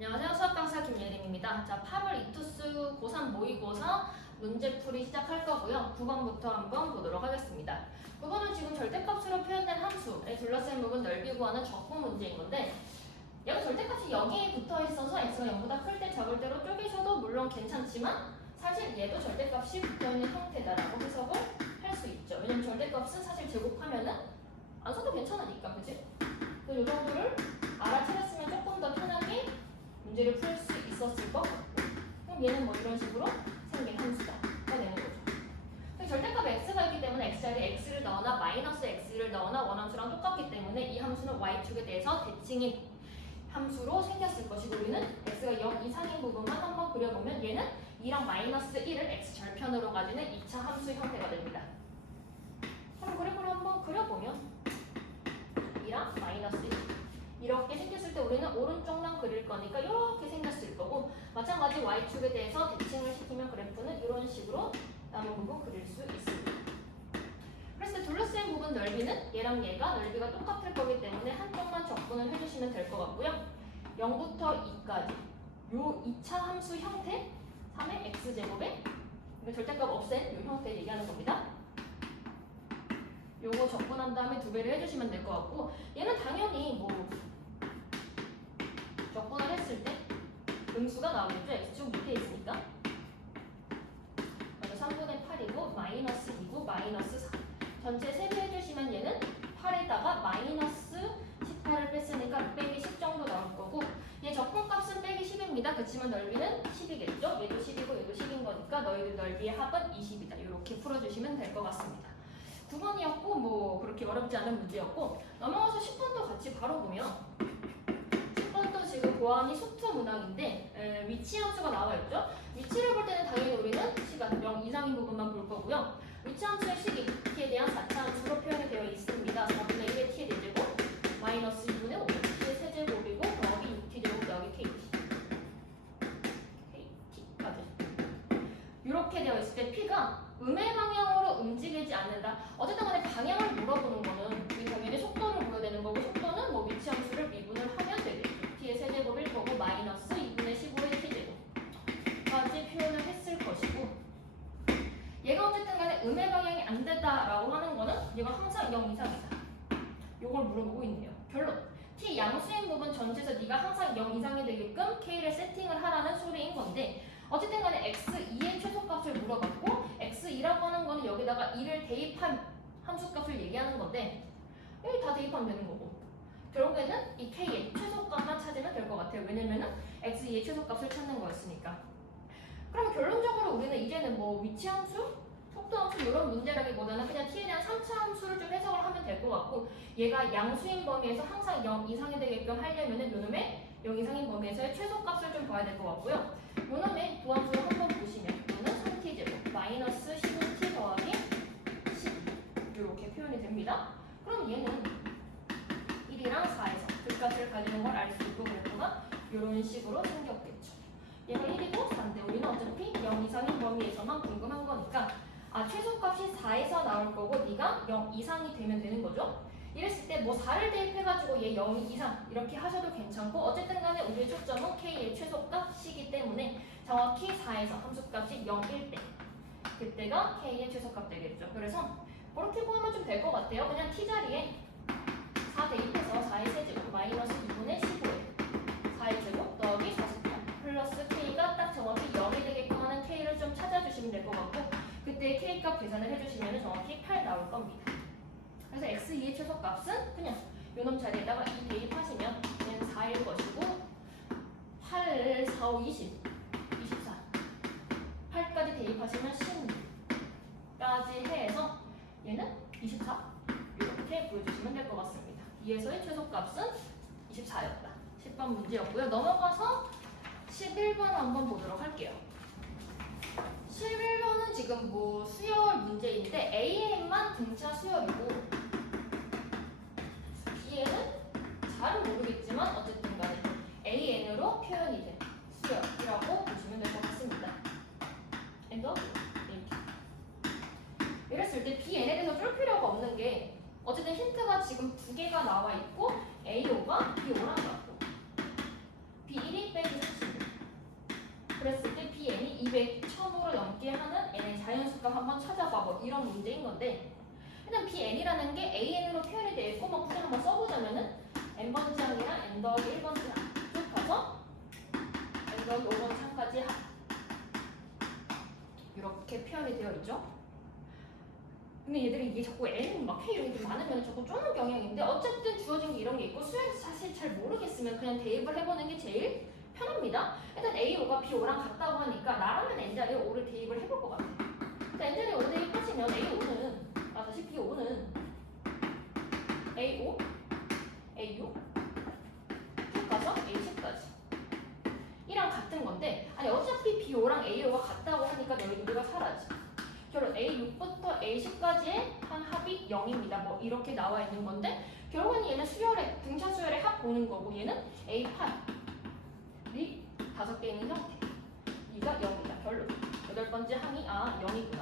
안녕하세요. 수학 강사 김예림입니다. 자, 8월 이투스 고3 모의고사 문제풀이 시작할 거고요. 9번부터 한번 보도록 하겠습니다. 9번은 지금 절대값으로 표현된 함수에 둘러싼 부분 넓이 구하는 적분 문제인 건데, 얘가 절대값이 여기에 붙어 있어서 x가 0보다 클 때 작을 때로 쪼개셔도 물론 괜찮지만 사실 얘도 절대값이 붙어 있는 형태다라고 해석을 할 수 있죠. 왜냐면 절대값은 사실 제곱하면은 안 써도 괜찮으니까, 그치? 이 정도를 알아차렸으면 조금 더 편하게 문제를 풀 수 있었을 것 같고, 그럼 얘는 뭐 이런 식으로 생긴 함수다가 되는 거죠. 절대값에 x가 있기 때문에 x자리에 x를 넣거나 마이너스 x를 넣거나 원함수랑 똑같기 때문에 이 함수는 y축에 대해서 대칭인 함수로 생겼을 것이고, 우리는 x가 0 이상인 부분만 한번 그려보면 얘는 2랑 마이너스 1을 x 절편으로 가지는 2차 함수 형태가 됩니다. 그럼 그래프를 한번 그려보면 2랑 마이너스 1 이렇게 생겼을 때 우리는 오른쪽만 그릴 거니까 이렇게 생겼을 거고, 마찬가지 y축에 대해서 대칭을 시키면 그래프는 이런 식으로 남은 부분 그릴 수 있습니다. 그래서 둘러싸인 부분 넓이는 얘랑 얘가 넓이가 똑같을 거기 때문에 한쪽만 적분을 해주시면 될 것 같고요. 0부터 2까지 요 2차 함수 형태 3의 x제곱에 절대값 없앤 요 형태 얘기하는 겁니다. 요거 적분한 다음에 2배를 해주시면 될 것 같고, 얘는 당연히 뭐 적분을 했을 때 음수가 나오겠죠. x축 밑에 있으니까. 그래서 3분의 8이고 마이너스 2고 마이너스 4 전체 세배해주시면 얘는 8에다가 마이너스 18을 뺐으니까 빼기 10 정도 나올 거고, 얘 적분값은 빼기 10입니다. 그치만 넓이는 10이겠죠. 얘도 10이고 얘도 10인 거니까 너희들 넓이의 합은 20이다. 이렇게 풀어주시면 될 것 같습니다. 9번이었고 뭐 그렇게 어렵지 않은 문제였고, 넘어가서 10번도 같이 바로 보면 10번도 지금 보안이 소트 문항인데 위치 함수가 나와 있죠. 위치를 볼 때는 당연히 우리는 시간 0 이상인 부분만 볼 거고요. 위치 함수의 식이 t에 대한 4차 함수로 표현이 되어 있습니다. 4분의 1의 t의 4제곱 마이너스 2분의 5 t의 세제곱이고 더하기 6t제곱 더하기 kt까지 이렇게 되어 있을 때 p가 음의 방향으로 움직이지 않는다. 어쨌든 간에 방향을 물어보는 거는 우리 당연히 속도를 물어야 되는 거고, 속도는 뭐 위치 함수를 미분을 하면 되겠죠. t의 세제곱일 거고 마이너스 2분의 15의 t제곱까지 표현을 했을 것이고, 얘가 어쨌든 간에 음의 방향이 안 된다라고 하는 거는 얘가 항상 0 이상이다. 요걸 물어보고 있네요. 결론. t 양수인 부분 전체에서 네가 항상 0 이상이 되게끔 k를 세팅을 하라는 소리인 건데, 어쨌든 간에 x2의 최소값을 물어봤고, x2라고 하는 거는 여기다가 2를 대입한 함수값을 얘기하는 건데, 여기 다 대입하면 되는 거고, 결국에는 이 k의 최소값만 찾으면 될 것 같아요. 왜냐면은 x2의 최소값을 찾는 거였으니까. 그럼 결론적으로 우리는 이제는 뭐 위치 함수, 속도 함수 이런 문제라기보다는 그냥 t에 대한 3차 함수를 좀 해석을 하면 될 것 같고, 얘가 양수인 범위에서 항상 0 이상이 되게끔 하려면은 요놈의 0 이상인 범위에서의 최소값을 좀 봐야 될 것 같고요. 요놈의 도함수를 한번 보시면 요는 3t제곱 마이너스 15t 더하기 10 이렇게 표현이 됩니다. 그럼 얘는 1이랑 4에서 극값을 가지는 걸 알 수 있고, 그래프가 이런 식으로 생겼겠죠. 얘가 1이고 4인데 우리는 어차피 0 이상인 범위에서만 궁금한 거니까 최소값이 4에서 나올 거고 네가 0 이상이 되면 되는 거죠. 이랬을 때 뭐 4를 대입해가지고 얘 0 이상 이렇게 하셔도 괜찮고, 어쨌든 간에 우리의 초점은 k의 최소값이기 때문에 정확히 4에서 함수값이 0일 때 그때가 k의 최소값 되겠죠. 그래서 그렇게 구하면 좀 될 것 같아요. 그냥 t자리에 4 대입해서 4의 세제곱 마이너스 2분의 15에 4의 제곱 더하기 48 플러스 k가 딱 정확히 0이 되게끔 하는 k를 좀 찾아주시면 될 것 같고, 그때 k값 계산을 해주시면 정확히 8 나올 겁니다. 그래서 x2의 최소값은 그냥 요놈 자리에다가 2 대입하시면 얘는 4일 것이고, 8, 4, 5, 20, 24 8까지 대입하시면 16까지 해서 얘는 24 이렇게 보여주시면 될 것 같습니다. 2에서의 최소값은 24였다. 10번 문제였고요. 넘어가서 11번 한번 보도록 할게요. 11번은 지금 뭐 수열 문제인데 AN만 등차 수열이고, B에는 잘은 모르겠지만 어쨌든 간에 AN으로 표현이 된 수열이라고 보시면 될 것 같습니다. 엔더 이랬을 때 BN에 대해서 쫄 필요가 없는 게, 어쨌든 힌트가 지금 2개가 나와 있고 A5가 B5랑 같고 B1이 빼기 200 1000으로 넘게 하는 n의 자연수값 한번 찾아봐. 뭐 이런 문제인 건데 일단 bn이라는 게 an으로 표현이 되어 있고 뭐 굳이 한번 써보자면은 n번째 항이랑 n 더하기 1번째 항 쭉 가서 n 더하기 5번째 항까지 합 이렇게 표현이 되어 있죠. 근데 얘들이 이게 자꾸 n 막 k 이런 게 많으면 자꾸 쪼는 경향인데 어쨌든 주어진 게 이런 게 있고 수에서 사실 잘 모르겠으면 그냥 대입을 해보는 게 제일 편합니다. 일단 A5가 B5랑 같다고 하니까 나라면 N자리에 5를 대입을 해볼 것 같아요. N자리에 5 대입하시면 A5는 다시 B5는 A5, A6 쭉 가서 A10까지 이랑 같은 건데 아니 어차피 B5랑 A5가 같다고 하니까 너희들과 사라지. 결국 A6부터 A10까지의 한 합이 0입니다. 뭐 이렇게 나와 있는 건데 결국은 얘는 수열의 등차 수열의 합 보는 거고 얘는 A8이 5개 있는 형태. 이가 0이다. 결론. 8번째 항이 0이구나.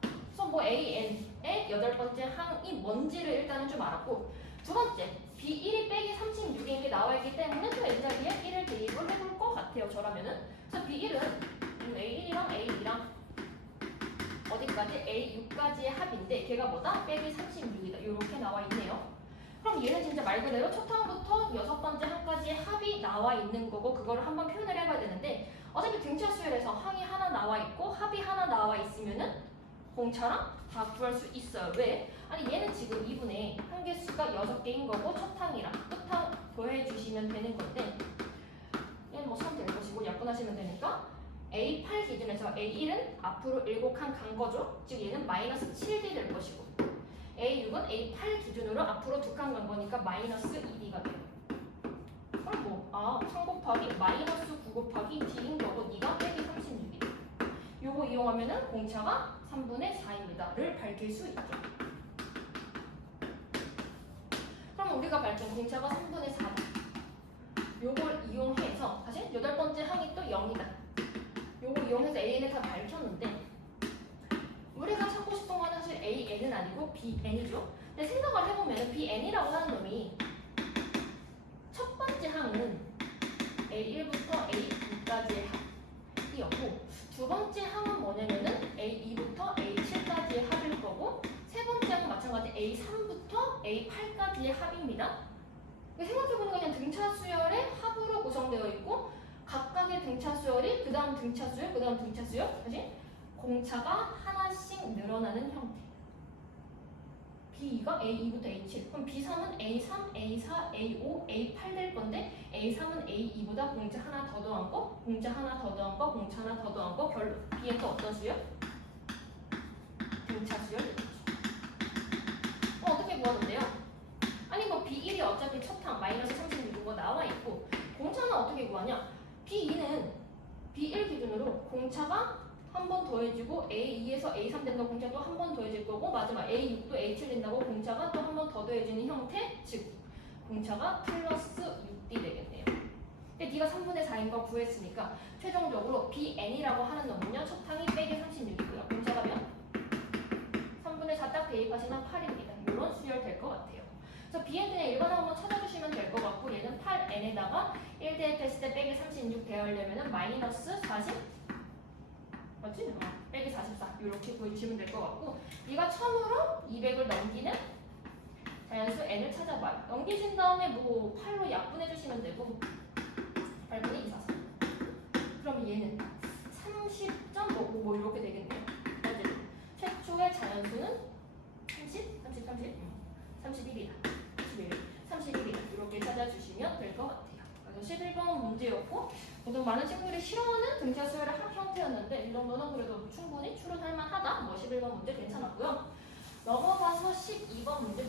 그래서 뭐 AN의 8번째 항이 뭔지를 일단은 좀 알았고 두 번째 B1이 빼기 36인 게 나와 있기 때문에 또 N자리에 1을 대입을 해볼 것 같아요. 저라면은. 그래서 B1은 A1이랑 A2랑 어디까지? A6까지의 합인데 걔가 뭐다? 빼기 36이다. 이렇게 나와 있네요. 그럼 얘는 진짜 말 그대로 첫 항부터 6번째 항까지의 합이 나와 있는 거고 그거를 한번 표현을 해봐야 되는데 어차피 등차 수열에서 항이 하나 나와 있고 합이 하나 나와 있으면은 공차랑 다 구할 수 있어요. 왜? 아니 얘는 지금 2분의 한 개수가 6개인 거고 첫 항이랑 끝항 더해주시면 되는 건데 얘는 뭐 수험 될 것이고 약분하시면 되니까 A8 기준에서 A1은 앞으로 7칸 간 거죠. 즉 얘는 마이너스 7D 될 것이고 A6은 A8 기준으로 앞으로 2칸 간 거니까 마이너스 2D가 돼요. 그럼 뭐 3 곱하기 마이너스 9 곱하기 D인 거고 D가 빼기 36이다. 요거 이용하면은 공차가 3분의 4입니다를 밝힐 수 있죠. 그럼 우리가 밝힌 공차가 3분의 4다. 요걸 이용해서 다시 8번째 항이 또 0이다. 요거 이용해서 AN을 다 밝혔는데 우리가 찾고 싶은 건 사실 AN은 아니고 BN이죠. 근데 생각을 해보면 BN이라고 하는 놈이 첫 번째 항은 A1부터 A2까지의 합이었고 두 번째 항은 뭐냐면은 A2부터 A7까지의 합일 거고 세 번째 항은 마찬가지 A3부터 A8까지의 합입니다. 생각해보니까 그냥 등차 수열의 합으로 구성되어 있고 각각의 등차 수열이 그 다음 등차 수열, 그 다음 등차 수열 다시 공차가 하나씩 늘어나는 형태. B2가 A2부터 A7 그럼 B3은 A3, A4, A5, A8 될 건데 A3은 A2보다 공차 하나 더 더한 거, 공차 하나 더 더한 거, 공차 하나 더 더한 거 결론 B는 또 어떤 수열? 등차 수열 어떻게 구하는데요? 아니 뭐 B1이 어차피 첫항 마이너스 36인 거 나와 있고 공차는 어떻게 구하냐? B2는 B1 기준으로 공차가 한 번 더해지고 A2에서 A3 된다고 공차가 또 한 번 더해질 거고 마지막 A6도 A7 된다고 공차가 또 한 번 더 더해지는 형태 즉 공차가 플러스 6D 되겠네요. 근데 D가 3분의 4인 거 구했으니까 최종적으로 BN이라고 하는 놈은요 첫 항이 빼기 36이고요. 공차가 몇? 3분의 4 딱 대입하시면 8입니다. 이런 수열 될 것 같아요. 그래서 Bn 그냥 일반항 한번 찾아주시면 될 것 같고 얘는 8n에다가 1 대입했을 때 빼기 36 대하려면은 마이너스 40 맞지? 빼기 44 이렇게 구해주시면 될 것 같고 네가 1000으로 200을 넘기는 자연수 n을 찾아봐요. 넘기신 다음에 뭐 8로 약분해주시면 되고 8분의 2, 4, 4 그럼 얘는 30.55 뭐 이렇게 되겠네요. 맞지? 최초의 자연수는 30? 31이다. 31이다. 이렇게 찾아주시면 될 것 같아요. 그래서 11번 문제였고 보통 많은 친구들이 싫어하는 등차 수열의 합 형태였는데 이 정도는 그래도 충분히 출연할 만하다. 뭐 11번 문제 괜찮았고요. 넘어가서 12번 문제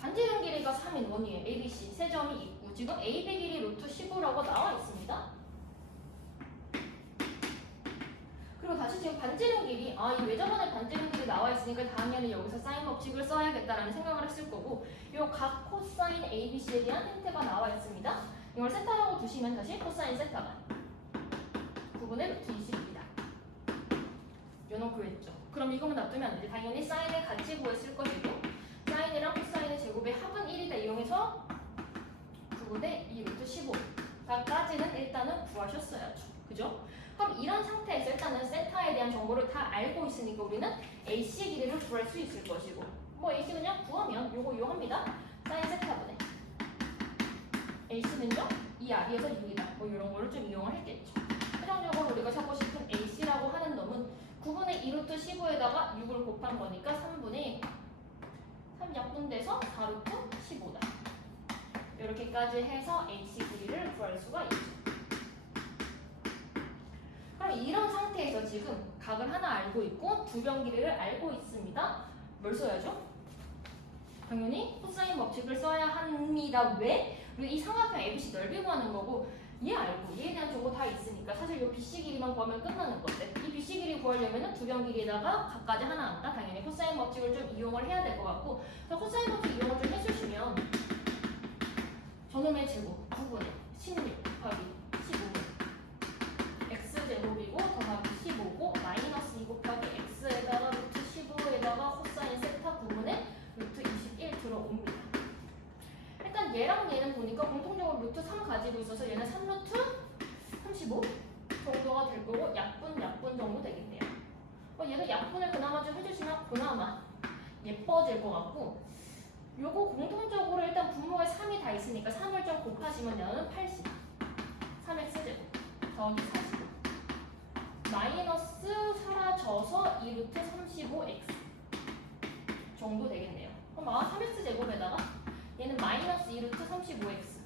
반지름 길이가 3인 원위에 ABC 세 점이 있고 지금 AB 길이 루트 15라고 나와 있습니다. 그리고 다시 지금 반지름 길이 이 외접안에 반지름 길이 나와 있으니까 당연히 여기서 사인 법칙을 써야겠다라는 생각을 했을 거고 요 각 코사인 ABC에 대한 형태가 나와 있습니다. 이걸 세타라고 두시면 다시 코사인 세타가 9분의 루트 20입니다. 요놈 구했죠. 그럼 이거만 놔두면 안 돼. 당연히 사인을 같이 구했을 것이고 사인이랑 코사인의 제곱의 합은 1이다 이용해서 9분의 2 루트 15까지는 일단은 구하셨어야죠. 그죠? 그럼 이런 상태에서 일단은 세타에 대한 정보를 다 알고 있으니까 우리는 AC 길이를 구할 수 있을 것이고 뭐 AC 그냥 구하면 요거 이용합니다. 사인 세타분의 AC는요? 이 R에서 6이다. 뭐 이런 거를 좀 이용을 했겠죠. 최종적으로 우리가 찾고 싶은 AC라고 하는 놈은 9분의 2루트 15에다가 6을 곱한 거니까 3분의 3 약분돼서 4루트 15다. 이렇게까지 해서 AC 길이를 구할 수가 있죠. 그럼 이런 상태에서 지금 각을 하나 알고 있고 두 변 길이를 알고 있습니다. 뭘 써야죠? 당연히 코사인 법칙을 써야 합니다. 왜? 우리 이 삼각형 ABC 넓이 구하는 거고 얘 알고 얘에 대한 정보 다 있으니까 사실 이 BC 길이만 구하면 끝나는 건데 이 BC 길이 구하려면 두 변 길이에다가 각까지 하나 안다. 당연히 코사인 법칙을 좀 이용을 해야 될 것 같고 그래서 코사인 법칙 이용을 좀 해주시면 저놈의 제곱 9분의 16 곱하기 15는 x제곱이고 더하기 15고 마이너스 2 곱하기 x에다가 루트 15에다가 코사인 세타 9분의 루트 21 들어옵니다. 일단 얘랑 얘는 보니까 공통적으로 루트 3 가지고 있어서 얘는 3루트 35 정도가 될 거고 약분 정도 되겠네요. 얘도 약분을 그나마 좀 해주시면 그나마 예뻐질 것 같고 요거 공통적으로 일단 분모에 3이 다 있으니까 3을 좀 곱하시면 얘는 80 3x제곱 더하기 45 마이너스 사라져서 2루트 35x 정도 되겠네요. 그럼 3x제곱에다가 얘는 마이너스 2루트 35x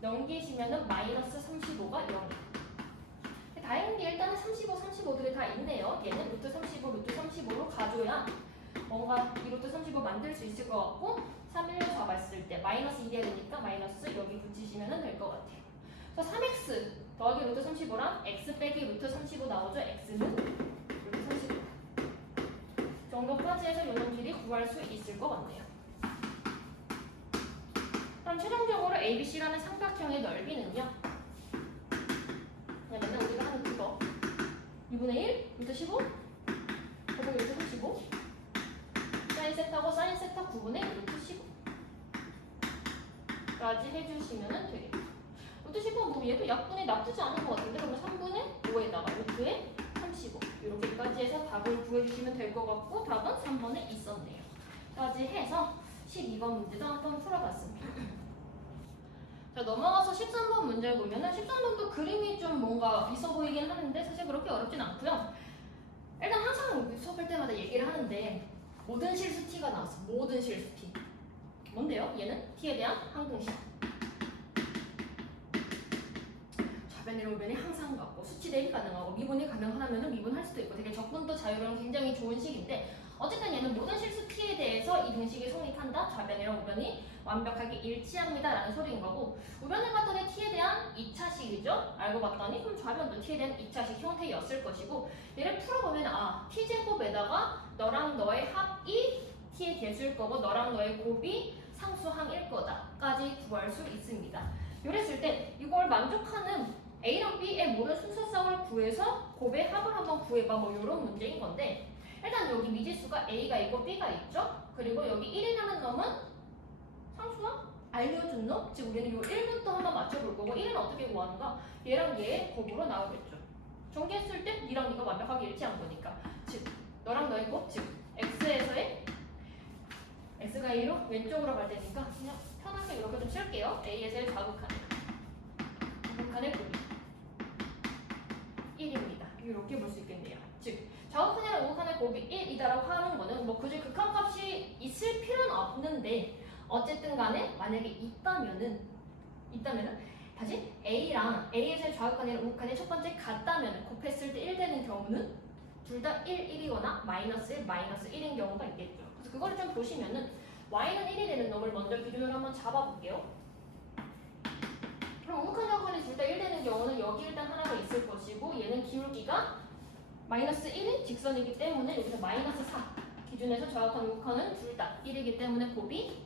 넘기시면은 마이너스 35가 0이에요. 다행인 게 일단은 35, 35들이 다 있네요. 얘는 루트 35, 루트 35로 가줘야 뭔가 이 루트 35 만들 수 있을 것 같고 3일로 잡았을 때 마이너스 1이 되니까 마이너스 여기 붙이시면 될 것 같아요. 그래서 3x 더하기 루트 35랑 x 빼기 루트 35 나오죠. x는 루트 35 정도까지 해서 요런 길이 구할 수 있을 것 같네요. 그럼 최종적으로 ABC라는 삼각형의 넓이는요. 왜냐면 우리가 하는 그거 2분의 1 루트 15 곱하기 루트 35 사인 세타고 사인 세타 9분의 루트 15까지 해주시면 되겠죠. 루트 15 뭐 얘도 약분이 나쁘지 않은 것 같은데 그러면 3분의 5에다가 루트에 35 이렇게까지 해서 답을 구해주시면 될 것 같고 답은 3번에 있었네요. 까지 해서 12번 문제도 한번 풀어봤습니다. 자 넘어가서 13번 문제를 보면은 13번도 그림이 좀 뭔가 있어 보이긴 하는데 사실 그렇게 어렵진 않고요. 일단 항상 수업할 때마다 얘기를 하는데 모든 실수 t가 나왔어. 모든 실수 t. 뭔데요? 얘는 t에 대한 항등식. 좌변 우변이 항상 같고 수치 대입 가능하고 미분이 가능하면은 미분할 수도 있고 되게 적분도 자유로운 굉장히 좋은 식인데 어쨌든 얘는 모든 실수 t에 대해서 이 등식이 성립한다. 좌변이랑 우변이 완벽하게 일치합니다 라는 소리인 거고 우변을 봤더니 t에 대한 2차식이죠. 알고 봤더니 그럼 좌변도 t에 대한 2차식 형태였을 것이고 얘를 풀어보면 t제곱에다가 너랑 너의 합이 t의 개수일 거고 너랑 너의 곱이 상수항일 거다까지 구할 수 있습니다. 이랬을 때 이걸 만족하는 A랑 B의 모든 순서쌍을 구해서 곱의 합을 한번 구해봐 뭐 이런 문제인 건데 일단 여기 미지수가 A가 있고 B가 있죠. 그리고 여기 1이라는 놈은 상수항? 알려준 놈? 즉 우리는 이 1부터 한번 맞춰볼 거고 1은 어떻게 구하는가? 얘랑 얘의 곱으로 나오겠죠. 전개했을 때 니랑 니가 완벽하게 일치한 거니까 즉 너랑 너의 곱, 즉 X에서의 X가 A로 왼쪽으로 갈 테니까 그냥 편하게 이렇게 좀 쓸게요. A에서의 좌극한의 곱이 1입니다. 이렇게 볼 수 있겠네요. 즉 좌극한이랑 우극한의 곱이 1이다라고 하는 거는 뭐 굳이 극한값이 있을 필요는 없는데 어쨌든 간에 만약에 있다면은 다시 A랑 A에서의 좌극한이랑 우극한이 첫 번째 같다면 곱했을 때 1 되는 경우는 둘 다 1, 1이거나 마이너스 1, 마이너스 1인 경우가 있겠죠. 그래서 그거를 좀 보시면은 y는 1이 되는 놈을 먼저 기준으로 한번 잡아볼게요. 그럼 우극한 좌극한이 둘 다 1 되는 경우는 여기 일단 하나가 있을 것이고 얘는 기울기가 마이너스 1인 직선이기 때문에 여기서 마이너스 4 기준에서 좌극한 우극한은 둘 다 1이기 때문에 곱이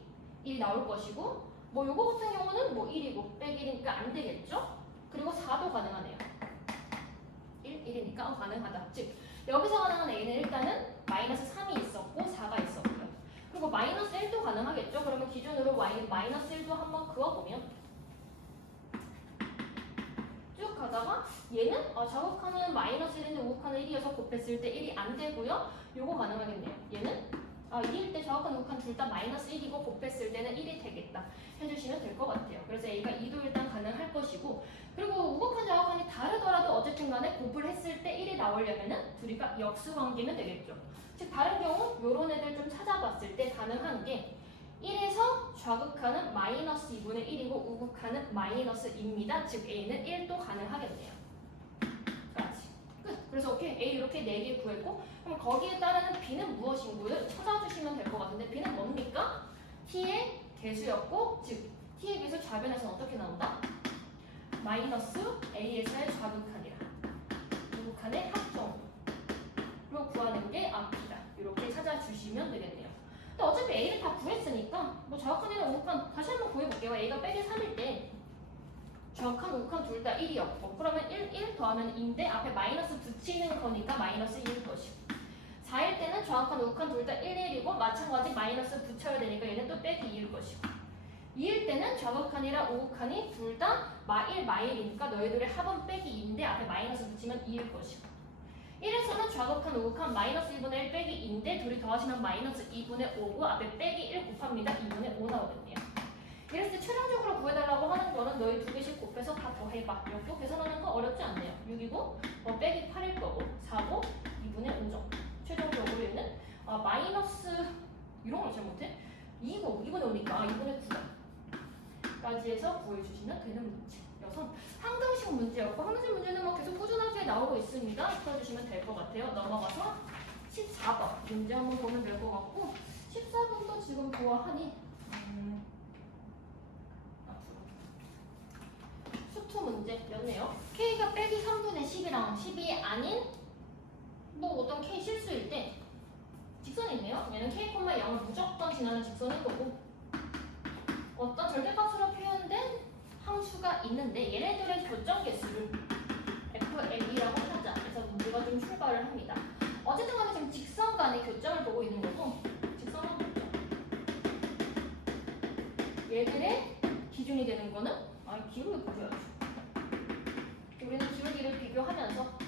1이 나올 것이고 뭐 요거 같은 경우는 뭐 1이고 빼기 1이니까 안 되겠죠? 그리고 4도 가능하네요. 1이니까 가능하다. 즉 여기서 가능한 A는 일단은 마이너스 3이 있었고 4가 있었고요. 그리고 마이너스 1도 가능하겠죠? 그러면 기준으로 y 마이너스 1도 한번 그어보면 쭉 가다가 얘는 좌극하는 마이너스 1인데 우극하는 1이어서 곱했을 때 1이 안 되고요. 요거 가능하겠네요. 얘는 2일 때 좌극한 우극한 둘 다 마이너스 1이고 곱했을 때는 1이 되겠다 해주시면 될 것 같아요. 그래서 A가 2도 일단 가능할 것이고, 그리고 우극한 좌극한이 다르더라도 어쨌든 간에 곱을 했을 때 1이 나오려면은 둘이가 역수관계면 되겠죠. 즉 다른 경우 요런 애들 좀 찾아봤을 때 가능한 게 1에서 좌극하는 마이너스 2분의 1이고 우극하는 마이너스 2입니다. 즉 A는 1도 가능하겠네요. 까지. 끝. 그래서 오케이. A 이렇게 4개 구했고, 그럼 거기에 따르는 B는 무엇인고를 찾아주시면 될 것 같은데, B는 뭡니까? T의 개수였고, 즉 T의 개수 좌변에서는 어떻게 나온다? 마이너스 A에서의 좌극한이라. 우극한의 합정으로 구하는 게 앞이다. 이렇게 찾아주시면 되겠네요. 근데 어차피 A를 다 구했으니까 뭐 좌극한이랑 우극한 다시 한번 구해볼게요. A가 빼기 3일 때 좌극한, 우극한 둘 다 1이었고, 그러면 1 더하면 2인데 앞에 마이너스 붙이는 거니까 마이너스 1일 것이고, 4일 때는 좌극한, 우극한 둘 다 1, 1이고 마찬가지 마이너스 붙여야 되니까 얘는 또 빼기 2일 것이고, 2일 때는 좌극한이랑 우극한이 둘 다 마1, 마1이니까 너희들의 합은 빼기 2인데 앞에 마이너스 붙이면 2일 것이고, 1에서는 좌극한, 우극한 마이너스 1분의 1 빼기 2인데 둘이 더하시면 마이너스 2분의 5고 앞에 빼기 1 곱합니다. 2분의 5 나오겠네요. 이랬을 때 최종적으로 구해달라고 하는 거는 너희 2개씩 곱해서 다 더해봐. 이것도 계산하는 거 어렵지 않네요. 6이고 빼기 8일 거고 4고 2분의 5 정도. 최종적으로 얘는 마이너스 이런 걸 잘못해? 2고 2분의 5니까 2분의 9까지 해서 구해주시면 되는 문제여서 항등식 문제였고, 항등식 문제는 뭐 계속 꾸준하게 나오고 있습니다. 풀어주시면 될 것 같아요. 넘어가서 14번 문제 한번 보면 될 것 같고, 14번도 지금 보아하니 수투 문제였네요. K가 빼기 3분의 10이랑 10이 아닌 뭐 어떤 K 실수일 때 직선이 있네요. 얘는 K, 0을 무조건 지나는 직선일 거고, 어떤 절대값으로 표현된 함수가 있는데 얘네들의 교점 개수를 FM이라고 하자. 그래서 문제가 좀 출발을 합니다. 어쨌든 간에 지금 직선 간의 교점을 보고 있는 거고, 직선은 뭐죠? 얘들의 기준이 되는 거는 기울기 비교해야죠. 우리는 기울기를 비교하면서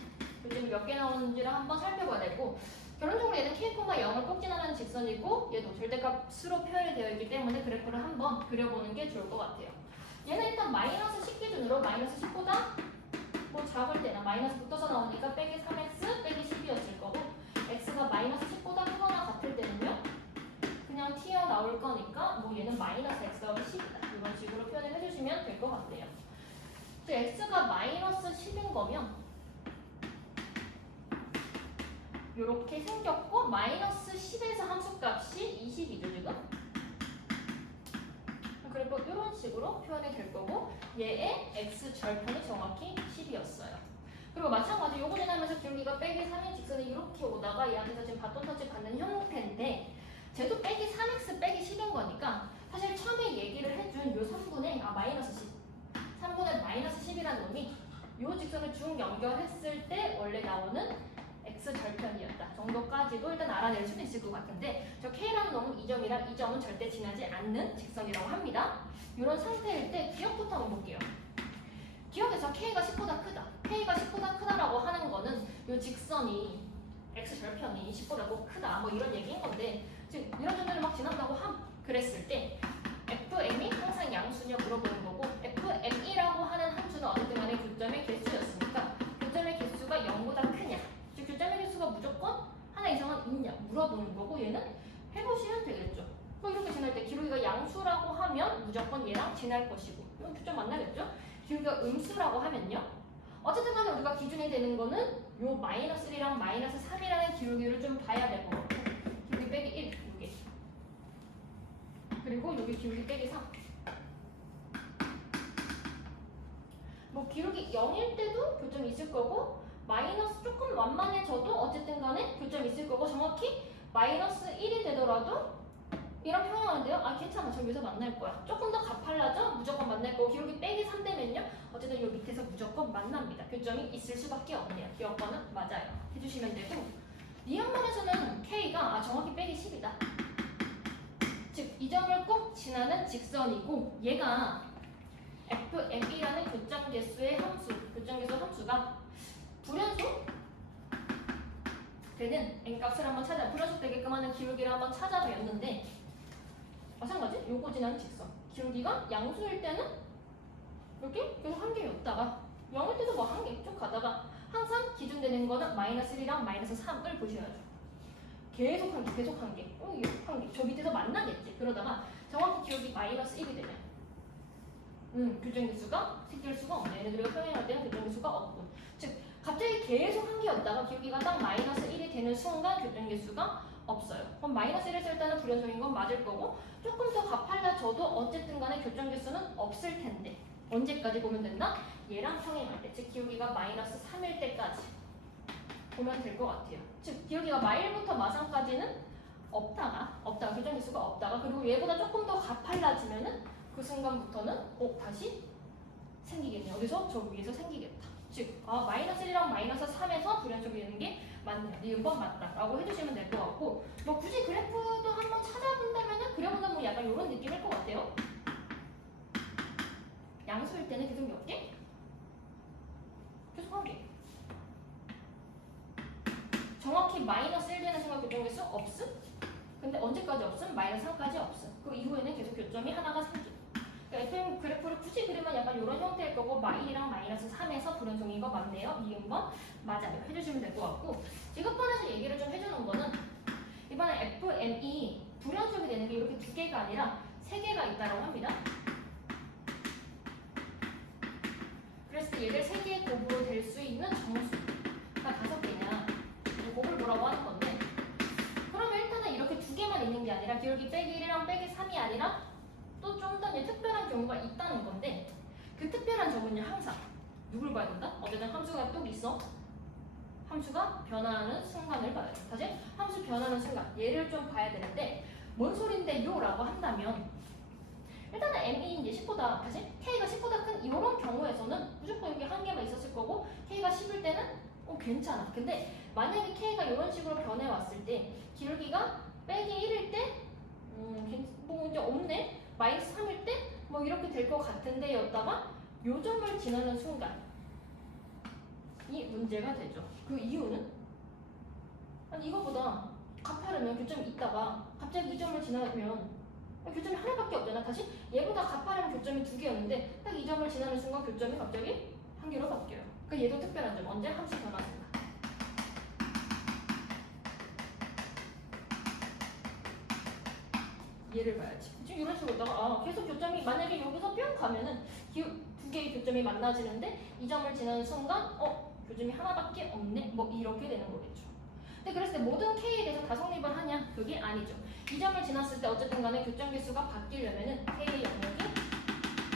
요즘 몇 개 나오는지를 한번 살펴봐야 되고, 결론적으로 얘는 K, 0을 꼭 지나는 직선이고 얘도 절대값으로 표현이 되어 있기 때문에 그래프를 한번 그려보는 게 좋을 것 같아요. 얘는 일단 마이너스 10 기준으로 마이너스 10보다 뭐 작을 때나 마이너스 붙어서 나오니까 빼기 3x 빼기 10이었을 거고, x가 마이너스 10보다 크거나 같을 때는요 그냥 튀어나올 거니까 뭐 얘는 마이너스 x 더하기 10이다 이런 식으로 표현을 해주시면 될 것 같네요. x가 마이너스 10인 거면 이렇게 생겼고, 마이너스 10에서 함수값이 20이죠 지금. 그리고 이런 식으로 표현이 될 거고, 얘의 x 절편이 정확히 10이었어요. 그리고 마찬가지 요거 지나면서 기울기가 빼기 3인 직선이 이렇게 오다가 얘한테서 지금 바톤 터치 받는 형태인데, 쟤도 빼기 3x 빼기 10인 거니까 사실 처음에 얘기를 해준 요 3분의 마이너스 10, 3분의 마이너스 10이라는 놈이 요 직선을 중 연결했을 때 원래 나오는 x 절편이었다 정도까지도 일단 알아낼 수도 있을 것 같은데, 저 K라는 놈은 이 점이랑 이 점은 절대 지나지 않는 직선이라고 합니다. 이런 상태일 때 기억부터 한번 볼게요. 기억에서 K가 10보다 크다, K가 10보다 크다라고 하는 거는 이 직선이 x 절편이 10보다 꼭 크다 뭐 이런 얘기인 건데, 즉 이런 점들을 막 지난다고 그랬을 때 FM이 항상 양수냐 물어보는 거고, FM이라고 하는 함수는 어쨌든 간에 교점의 개수였으니까 교점의 개수가 0보다 크냐, 즉 교점의 개수가 무조건 하나 이상은 있냐 물어보는 거고, 얘는 해보시면 되겠죠. 뭐 이렇게 지날 때 기울기가 양수라고 하면 무조건 얘랑 지날 것이고, 이건 교점 만나겠죠. 기울기가 음수라고 하면요, 어쨌든 간에 우리가 기준이 되는 거는 요 마이너스 1이랑 마이너스 3이라는 기울기를 좀 봐야 될 것 같고, 기울기 빼기 1 요게, 그리고 여기 기울기 빼기 3. 뭐 기울기 0일 때도 교점이 있을 거고, 마이너스 조금 완만해져도 어쨌든 간에 교점이 있을 거고, 정확히 마이너스 1이 되더라도 이런 표현하는데요. 괜찮아. 저 여기서 만날 거야. 조금 더 가팔라져? 무조건 만날 거고, 기울기 빼기 3 되면요. 어쨌든 이 밑에서 무조건 만납니다. 교점이 있을 수밖에 없네요. 기억과는 맞아요. 해주시면 되고, 이 항만에서는 K가 정확히 빼기 10이다. 즉, 이 점을 꼭 지나는 직선이고, 얘가 FM이라는 교점 개수의 함수, 교점 개수 함수가 개수가 불연속 되는 n값을 한번 불연속 되게끔 하는 기울기를 한번 찾아봤는데 마찬가지 요거 지나는 직선 기울기가 양수일 때는 이렇게 계속 한 개였다가 0일 때도 뭐 한 개 쭉 가다가 항상 기준되는 거는 마이너스 1이랑 마이너스 3을 보셔야죠. 계속 한 개, 계속 한 개, 한 개. 저 밑에서 만나겠지. 그러다가 정확히 기울기 마이너스 1이 되면 교정개수가 생길 수가 없네. 얘네들이 평행할 때는 교정개수가 없고. 즉 갑자기 계속 한 개였다가 기울기가 딱 마이너스 1이 되는 순간 교정개수가 없어요. 그럼 마이너스 1을 쓸 때는 불연속인 건 맞을 거고 조금 더 가팔라져도 어쨌든 간에 교정개수는 없을 텐데 언제까지 보면 된다? 얘랑 평행할 때, 즉 기울기가 마이너스 3일 때까지 보면 될 것 같아요. 즉 기울기가 마일부터 마상까지는 없다가 교정개수가 없다가 그리고 얘보다 조금 더 가팔라지면은 그 순간부터는 다시 생기겠네요. 어디서? 저 위에서 생기겠다. 즉 마이너스 1이랑 마이너스 3에서 불연속이 되는 게 맞네요. 이번 맞다 라고 해주시면 될 것 같고 뭐 굳이 그래프도 한번 찾아본다면은 그려보면 뭐 약간 이런 느낌일 것 같아요. 양수일 때는 계속 몇 개? 계속 한 개. 정확히 마이너스 1 되는 순간 교정개수 없음? 근데 언제까지 없음? 마이너스 3까지 없음. 그 이후에는 계속 교점이 하나가 생김. 그러니까 FM 그래프를 굳이 그리면 약간 이런 형태일 거고 마이랑 마이너스 3에서 불연속인 거 맞네요. 미음번 맞아요. 해주시면 될 것 같고 지급번에서 얘기를 좀 해주는 거는 이번에 FM이 불연속이 되는 게 이렇게 두 개가 아니라 세 개가 있다고 합니다. 그래서 얘들 세 개의 곱으로 될 수 있는 정수가 5개냐 이 곱을 뭐라고 하는 건데 그러면 일단은 이렇게 두 개만 있는 게 아니라 기울기 빼기 1이랑 빼기 3이 아니라 또 좀 더 특별한 경우가 있다는 건데 그 특별한 점은요 항상 누굴 봐야 된다? 어쨌든 함수가 또 있어. 함수가 변화하는 순간을 봐야 돼. 다시 함수 변화하는 순간 얘를 좀 봐야 되는데 뭔 소린데요? 라고 한다면 일단은 m이 이제 10보다 다시 k가 10보다 큰 이런 경우에서는 무조건 여기 한 개만 있었을 거고 k가 10일 때는 괜찮아. 근데 만약에 k가 이런 식으로 변해왔을 때 기울기가 빼기 1일 때 뭐 이제 없네? 마이너스 3일 때 뭐 이렇게 될 것 같은데 였다가 요 점을 지나는 순간 이 문제가 되죠. 그 이유는 아니 이거보다 가파르면 교점이 있다가 갑자기 이 점을 지나면 교점이 하나밖에 없잖아. 다시 얘보다 가파르면 교점이 2개였는데 딱 이 점을 지나는 순간 교점이 갑자기 1개로 바뀌어요. 그러니까 얘도 특별한 점. 언제? 함수 변화 순간. 얘를 봐야지. 지금 이런 식으로다가 계속 교점이 만약에 여기서 뿅 가면은 두 개의 교점이 만나지는데 이 점을 지나는 순간 교점이 하나밖에 없네. 뭐 이렇게 되는 거겠죠. 근데 그랬을 때 모든 k에 대해서 다 성립을 하냐? 그게 아니죠. 이 점을 지났을 때 어쨌든 간에 교점 개수가 바뀌려면은 k의 영역이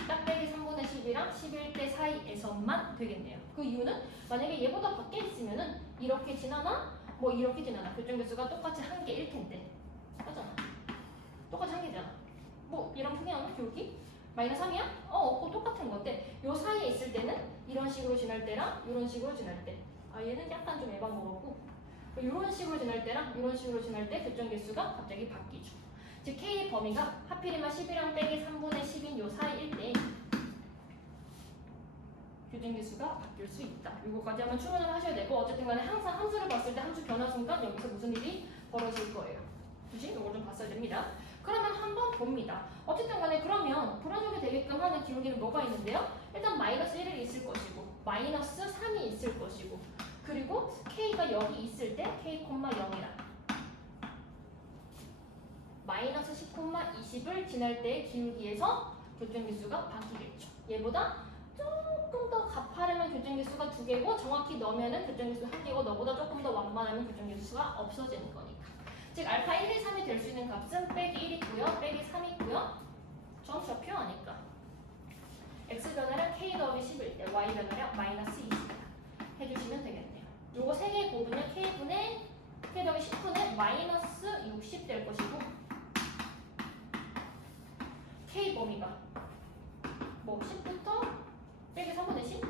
딱 빼기 3분의 10이랑 11대 사이에서만 되겠네요. 그 이유는 만약에 얘보다 밖에 있으면은 이렇게 지나나 뭐 이렇게 지나나 교점 개수가 똑같이 한 개일 텐데 맞잖아. 똑같이 한 개잖아. 뭐 얘랑 평행하는 기울기? 마이너스 3이야? 그거 똑같은 건데 요 사이에 있을 때는 이런 식으로 지날 때랑 이런 식으로 지날 때 얘는 약간 좀 애반 거고 이런 식으로 지날 때랑 이런 식으로 지날 때 교점 개수가 갑자기 바뀌죠. 즉 K의 범위가 하필이면 10이랑 빼기 3분의 10인 요 사이일 때 교점 개수가 바뀔 수 있다. 이거까지 한번 추론을 하셔야 되고 어쨌든 간에 항상 함수를 봤을 때 함수 변화 순간 여기서 무슨 일이 벌어질 거예요. 그치? 이걸 좀 봤어야 됩니다. 그러면 한번 봅니다. 어쨌든 간에 그러면 불연속이 되게끔 하는 기울기는 뭐가 있는데요? 일단 마이너스 1이 있을 것이고 마이너스 3이 있을 것이고 그리고 k가 여기 있을 때 k,0이랑 마이너스 10,20을 지날 때의 기울기에서 교점계수가 바뀌겠죠. 얘보다 조금 더 가파르면 교점계수가 2개고 정확히 넣으면은 교점계수 1개고 너보다 조금 더 완만하면 교점계수가 없어지는 거니까. 즉 알파 1, 2, 3이 될 수 있는 값은 빼기 1 있고요. 빼기 3 있고요. 점수표 하니까 x 변화량 k 더하기 10일 때 y 변화량 마이너스 20이다. 해주시면 되겠네요. 요거 3개의 곱은요 k분의 k 더하기 10분의 마이너스 60 될 것이고 k 범위가 뭐 10부터 빼기 3분의 10?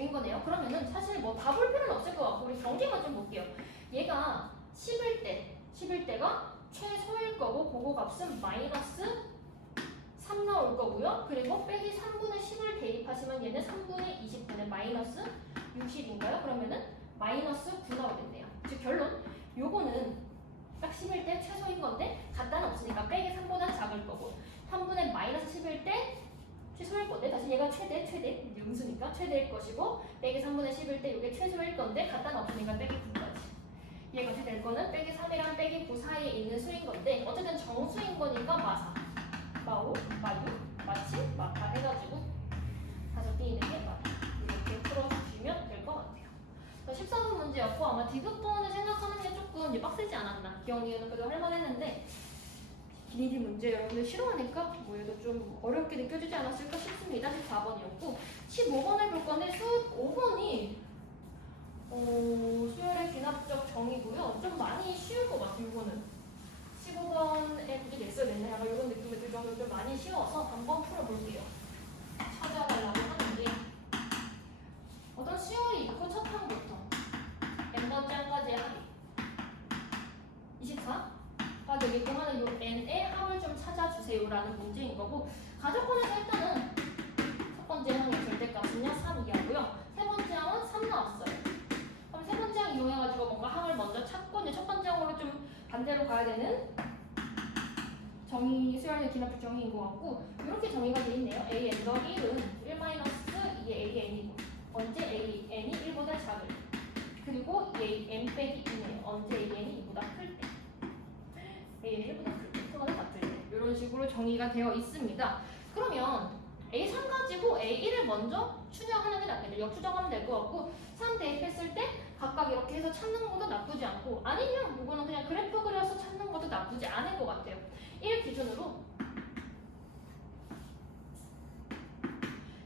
인 거네요. 그러면은 사실 뭐 다 볼 필요는 없을 것 같고 우리 경계만 좀 볼게요. 얘가 10일 때가 최소일 거고 그거 값은 마이너스 3 나올 거고요. 그리고 빼기 3분의 10을 대입하시면 얘는 3분의 20분의 마이너스 60인가요? 그러면은 마이너스 9 나오겠네요. 즉 결론, 요거는 딱 10일 때 최소인 건데 갖다는 없으니까 빼기 3보다 작을 거고 3분의 마이너스 10일 때 최소일 건데 다시 얘가 최대 이제 음수니까 최대일 것이고 빼기 3분의 10일 때 이게 최소일 건데 갖다는 없으니까 빼기 9까지 얘가 어떻게 될 거는 빼기 3이랑 빼기 9 사이에 있는 수인 건데 어쨌든 정수인 거니까 마사 마오, 마유, 마칠, 마파 해가지고 5개 있는 게 마. 이렇게 풀어주시면 될 것 같아요. 14번 문제였고 아마 디귿번을 생각하는 게 조금 이제 빡세지 않았나. 기억이는 그래도 할만했는데 길이 문제 여러분들 싫어하니까 뭐 얘도 좀 어렵게 느껴지지 않았을까 싶습니다. 14번이었고 15번을 볼 건데 수 5번이 수열의 귀납적 정의고요. 좀 많이 쉬울 것 같아요. 이거는 15번에 굳이 냈어야 됐네. 약간 이런 느낌이 들 정도로 좀 많이 쉬워서 한번 풀어볼게요. 찾아가려고 하는데 어떤 수열이 있고 첫 항부터 n번째 항까지의 합이 24가 되게끔 하는 요 n의 합을 좀 찾아주세요라는 문제인 거고 가정권에서 일단은 첫 번째 항의 절대값은요 3 이하고요. 세 번째 항은 3 나왔어요. 그럼 세 번째 항 이용해가지고 뭔가 항을 먼저 찾고 이제 첫 번째 항으로 좀 반대로 가야 되는 정의, 수열의 기납적 정의인 것 같고 이렇게 정의가 돼 있네요. a n 더 1은 1-2의 a n이고 언제 a n이 1보다 작을 때 그리고 a n 빼기 2네요. 언제 a n이 2보다 클 때 a n이 1보다 클 때, 그거는 같을 때 이런 식으로 정의가 되어 있습니다. 그러면 a3 가지고 a1을 먼저 추정하는 게 낫겠네요. 역추정하면 될 것 같고 3 대입했을 때 각각 이렇게 해서 찾는 것도 나쁘지 않고 아니면 이거는 그냥 그래프 그려서 찾는 것도 나쁘지 않을 것 같아요. 1 기준으로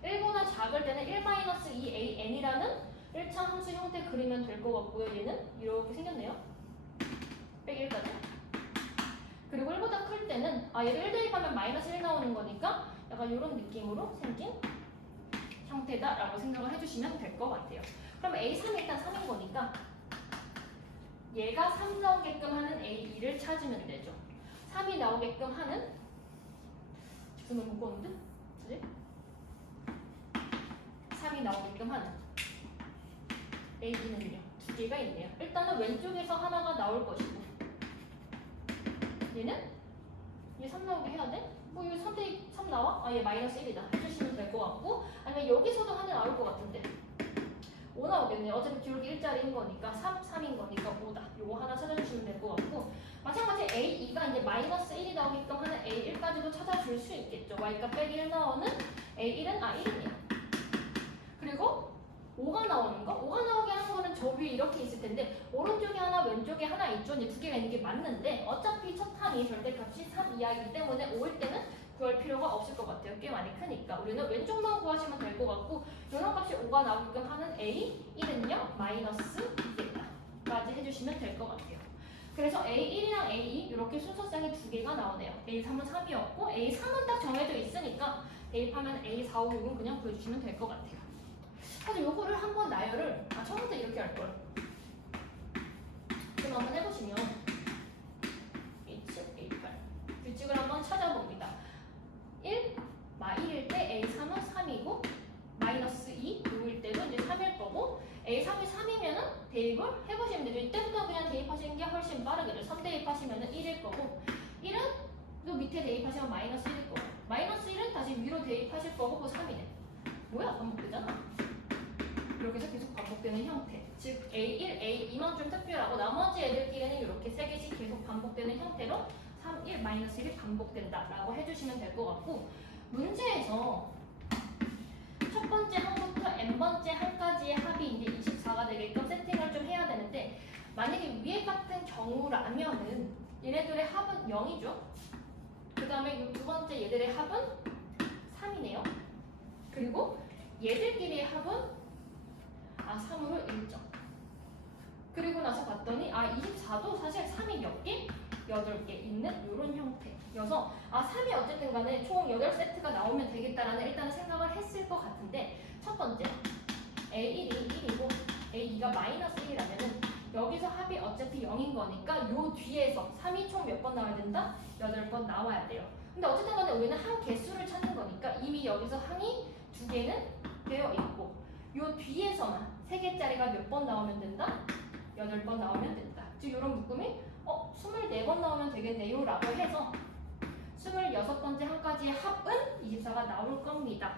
1보다 작을 때는 1-2an이라는 1차 함수 형태 그리면 될 것 같고요. 얘는 이렇게 생겼네요. 빼기 1까지. 그리고 1보다 클 때는 얘를 1 대입하면 마이너스 1 나오는 거니까 약간 이런 느낌으로 생긴 형태다라고 생각을 해주시면 될 것 같아요. 그럼 A3이 일단 3인 거니까 얘가 3 나오게끔 하는 A2를 찾으면 되죠. 3이 나오게끔 하는 직선을 묶었는데? 그지? 3이 나오게끔 하는 A2는요. 두 개가 있네요. 일단은 왼쪽에서 하나가 나올 것이고 얘는? 얘 3 나오게 해야 돼? 뭐 이거 3대 3 나와? 얘 마이너스 1이다 해주시면 될 것 같고 아니면 여기서도 하나 나올 것 같은데 5 나오겠네요. 어차피 기울기 일자리인 거니까 3, 3인 거니까 5다. 요거 하나 찾아주시면 될 것 같고 마찬가지 A2가 이제 마이너스 1이 나오게끔 하는 A1까지도 찾아줄 수 있겠죠. Y값 빼기 1 나오는 A1은 1이네요. 그리고 5가 나오는 거? 5가 나오게 하는 거는 저 위에 이렇게 있을 텐데 오른쪽에 하나 왼쪽에 하나 있죠. 이제 두 개가 있는 게 맞는데 어차피 첫 항이 절대값이 3 이하이기 때문에 5일 때는 구할 필요가 없을 것 같아요. 꽤 많이 크니까 우리는 왼쪽만 구하시면 될 것 같고 이런 값이 5가 나오게끔 하는 A1은요 마이너스 2겠다까지 해주시면 될 것 같아요. 그래서 A1이랑 A2 이렇게 순서상이 두 개가 나오네요. A3은 3이었고 A3은 딱 정해져 있으니까 대입하면 A4, 5, 6은 그냥 구해주시면 될 것 같아요. 사실 요거를 한번 나열을 처음부터 이렇게 할걸. 그럼 한번 해보시면 A7, A8 규칙을 한번 찾아봅니다. 1일 때 A3은 3이고 마이너스 2, 6일 때도 이제 3일 거고 A3이 3이면은 대입을 해보시면 되죠. 이때부터 그냥 대입하시는 게 훨씬 빠르겠죠. 3 대입하시면은 1일 거고 1은 또 밑에 대입하시면 마이너스 1일 거고 마이너스 1은 다시 위로 대입하실 거고 그 3이네. 뭐야? 반복되잖아. 이렇게 해서 계속 반복되는 형태. 즉 A1, A2만 좀 특별하고 나머지 애들끼리는 이렇게 3개씩 계속 반복되는 형태로 3, 1, 마이너스 1이 반복된다라고 해주시면 될 것 같고 문제에서 첫 번째 항부터 n번째 항까지의 합이 이제 24가 되게끔 세팅을 좀 해야 되는데 만약에 위에 같은 경우라면은 얘네들의 합은 0이죠. 그 다음에 이 두 번째 얘들의 합은 3이네요. 그리고 얘들끼리의 합은 3으로 1점. 그리고 나서 봤더니 24도 사실 3이 몇 개? 8개 있는 이런 형태여서 3이 어쨌든 간에 총 8세트가 나오면 되겠다라는 일단은 생각을 했을 것 같은데 첫 번째 A1이 1이고 A2가 마이너스 1이라면은 여기서 합이 어차피 0인 거니까 요 뒤에서 3이 총 몇 번 나와야 된다? 8번 나와야 돼요. 근데 어쨌든 간에 우리는 항 개수를 찾는 거니까 이미 여기서 항이 2개는 되어 있고 요 뒤에서만 3개짜리가 몇 번 나오면 된다? 8번 나오면 된다. 즉 이런 묶음이 24번 나오면 되겠네요 라고 해서 26번째 항까지의 합은 24가 나올 겁니다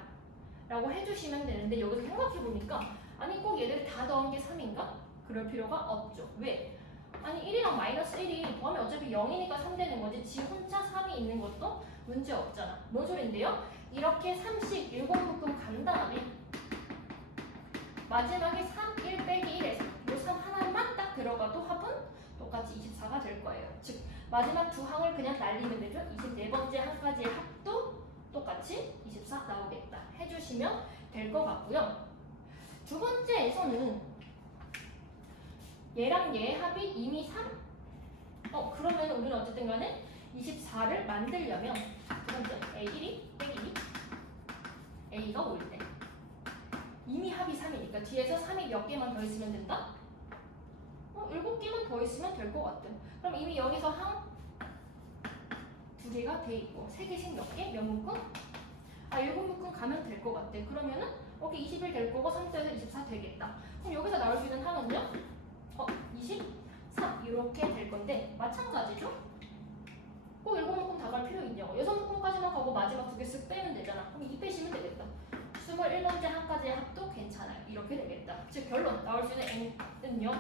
라고 해주시면 되는데 여기서 생각해보니까 아니 꼭 얘들 다 더한 게 3인가? 그럴 필요가 없죠. 왜? 아니 1이랑 마이너스 1이 더하면 어차피 0이니까 3 되는 거지 지 혼자 3이 있는 것도 문제 없잖아. 뭔 소린데요? 이렇게 37 묶음 간 다음에 마지막에 3, 1 빼기 1에서 이 3 하나만 딱 들어가도 합은 똑같이 24가 될 거예요. 즉 마지막 두 항을 그냥 날리면 되죠. 24번째 항까지의 합도 똑같이 24 나오겠다 해주시면 될 것 같고요. 두 번째에서는 얘랑 얘의 합이 이미 3? 그러면 우리는 어쨌든 간에 24를 만들려면 두 번째 A1이 빼기 2 A가 5일 때 이미 합이 3이니까 뒤에서 3이 몇 개만 더 있으면 된다? 7개만 더 있으면 될 것 같아요. 그럼 이미 여기서 항 2개가 돼 있고 3개씩 몇 개? 몇 묶음? 7묶음 가면 될 것 같아. 그러면은 여기 21 될 거고 3 더해서 24 되겠다. 그럼 여기서 나올 수 있는 항은요? 23 이렇게 될 건데 마찬가지죠? 꼭 7묶음 다 갈 필요 있냐고. 6묶음까지만 가고 마지막 2개 쓱 빼면 되잖아. 그럼 2 빼시면 되겠다. 21번째 항까지의 합도 괜찮아요. 이렇게 되겠다. 즉 결론 나올 수 있는 n은요.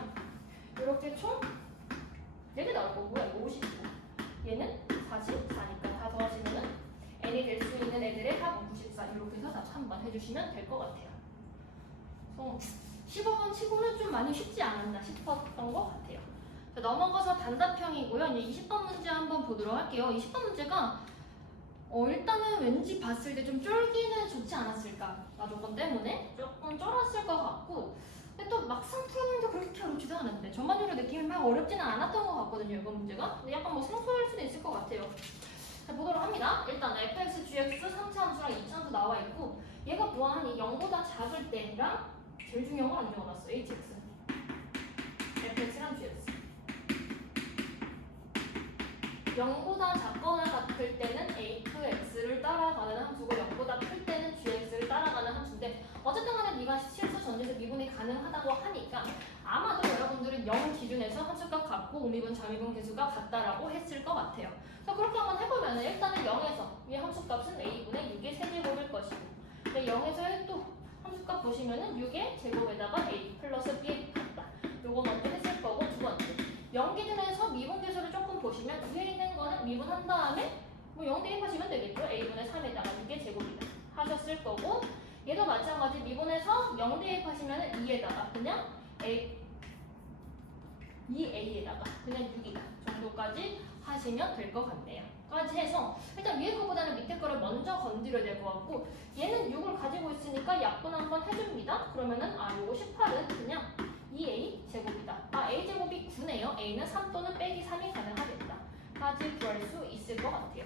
이렇게 총 4개 나올 거고요. 이거 59. 얘는 44니까 다 더하시면은 n이 될 수 있는 애들의 합은 94. 이렇게 해서 다 한번 해주시면 될 것 같아요. 그래서 15번 치고는 좀 많이 쉽지 않았나 싶었던 것 같아요. 자, 넘어가서 단답형이고요. 이제 20번 문제 한번 보도록 할게요. 20번 문제가 일단은 왠지 봤을 때 좀 쫄기는 좋지 않았을까. 나조건 때문에 조금 쫄았을 것 같고 근데 또 막상 풀어보니까 그렇게 어렵지도 않은데 전반적으로 느낌이 막 어렵지는 않았던 것 같거든요. 이번 문제가. 근데 약간 뭐 생소할 수도 있을 것 같아요. 자, 보도록 합니다. 일단 fx, gx 3차 함수랑 2차 함수 나와 있고 얘가 보안이 0보다 작을 때랑 제일 중요한 걸 안 적어놨어. hx, fx랑 gx 0보다 작거나 같을 때는 fx를 따라가는 함수고 0보다 클 때는 gx를 따라가는 함수인데 어쨌든 간에 네가 실수 전제에서 미분이 가능하다고 하니까 아마도 여러분들은 0 기준에서 함수값 같고 우미분, 자미분 개수가 같다라고 했을 것 같아요. 그래서 그렇게 한번 해보면 일단은 0에서 이 함수값은 a분의 6의 세제곱일 것이고 근데 0에서의 또 함수값 보시면은 6의 제곱에다가 a 플러스 b에 같다. 요거 먼저 했을 거고 두 번째 0 기준에서 미분 개수를 조금 보시면 위에 있는 거는 미분한 다음에 뭐 0 대입하시면 되겠죠. a분의 3에다가 6의 제곱이다 하셨을 거고 얘도 마찬가지 미분해서 0 대입하시면 2에다가 그냥 2a에다가 그냥 6이다 정도까지 하시면 될 것 같네요. 까지 해서 일단 위에 거보다는 밑에 거를 먼저 건드려야 될 것 같고 얘는 6을 가지고 있으니까 약분 한번 해줍니다. 그러면은 요거 18은 그냥 2a 제곱이다. a 제곱이 9네요. a는 3 또는 빼기 3이 가능하겠다. 까지 구할 수 있을 것 같아요.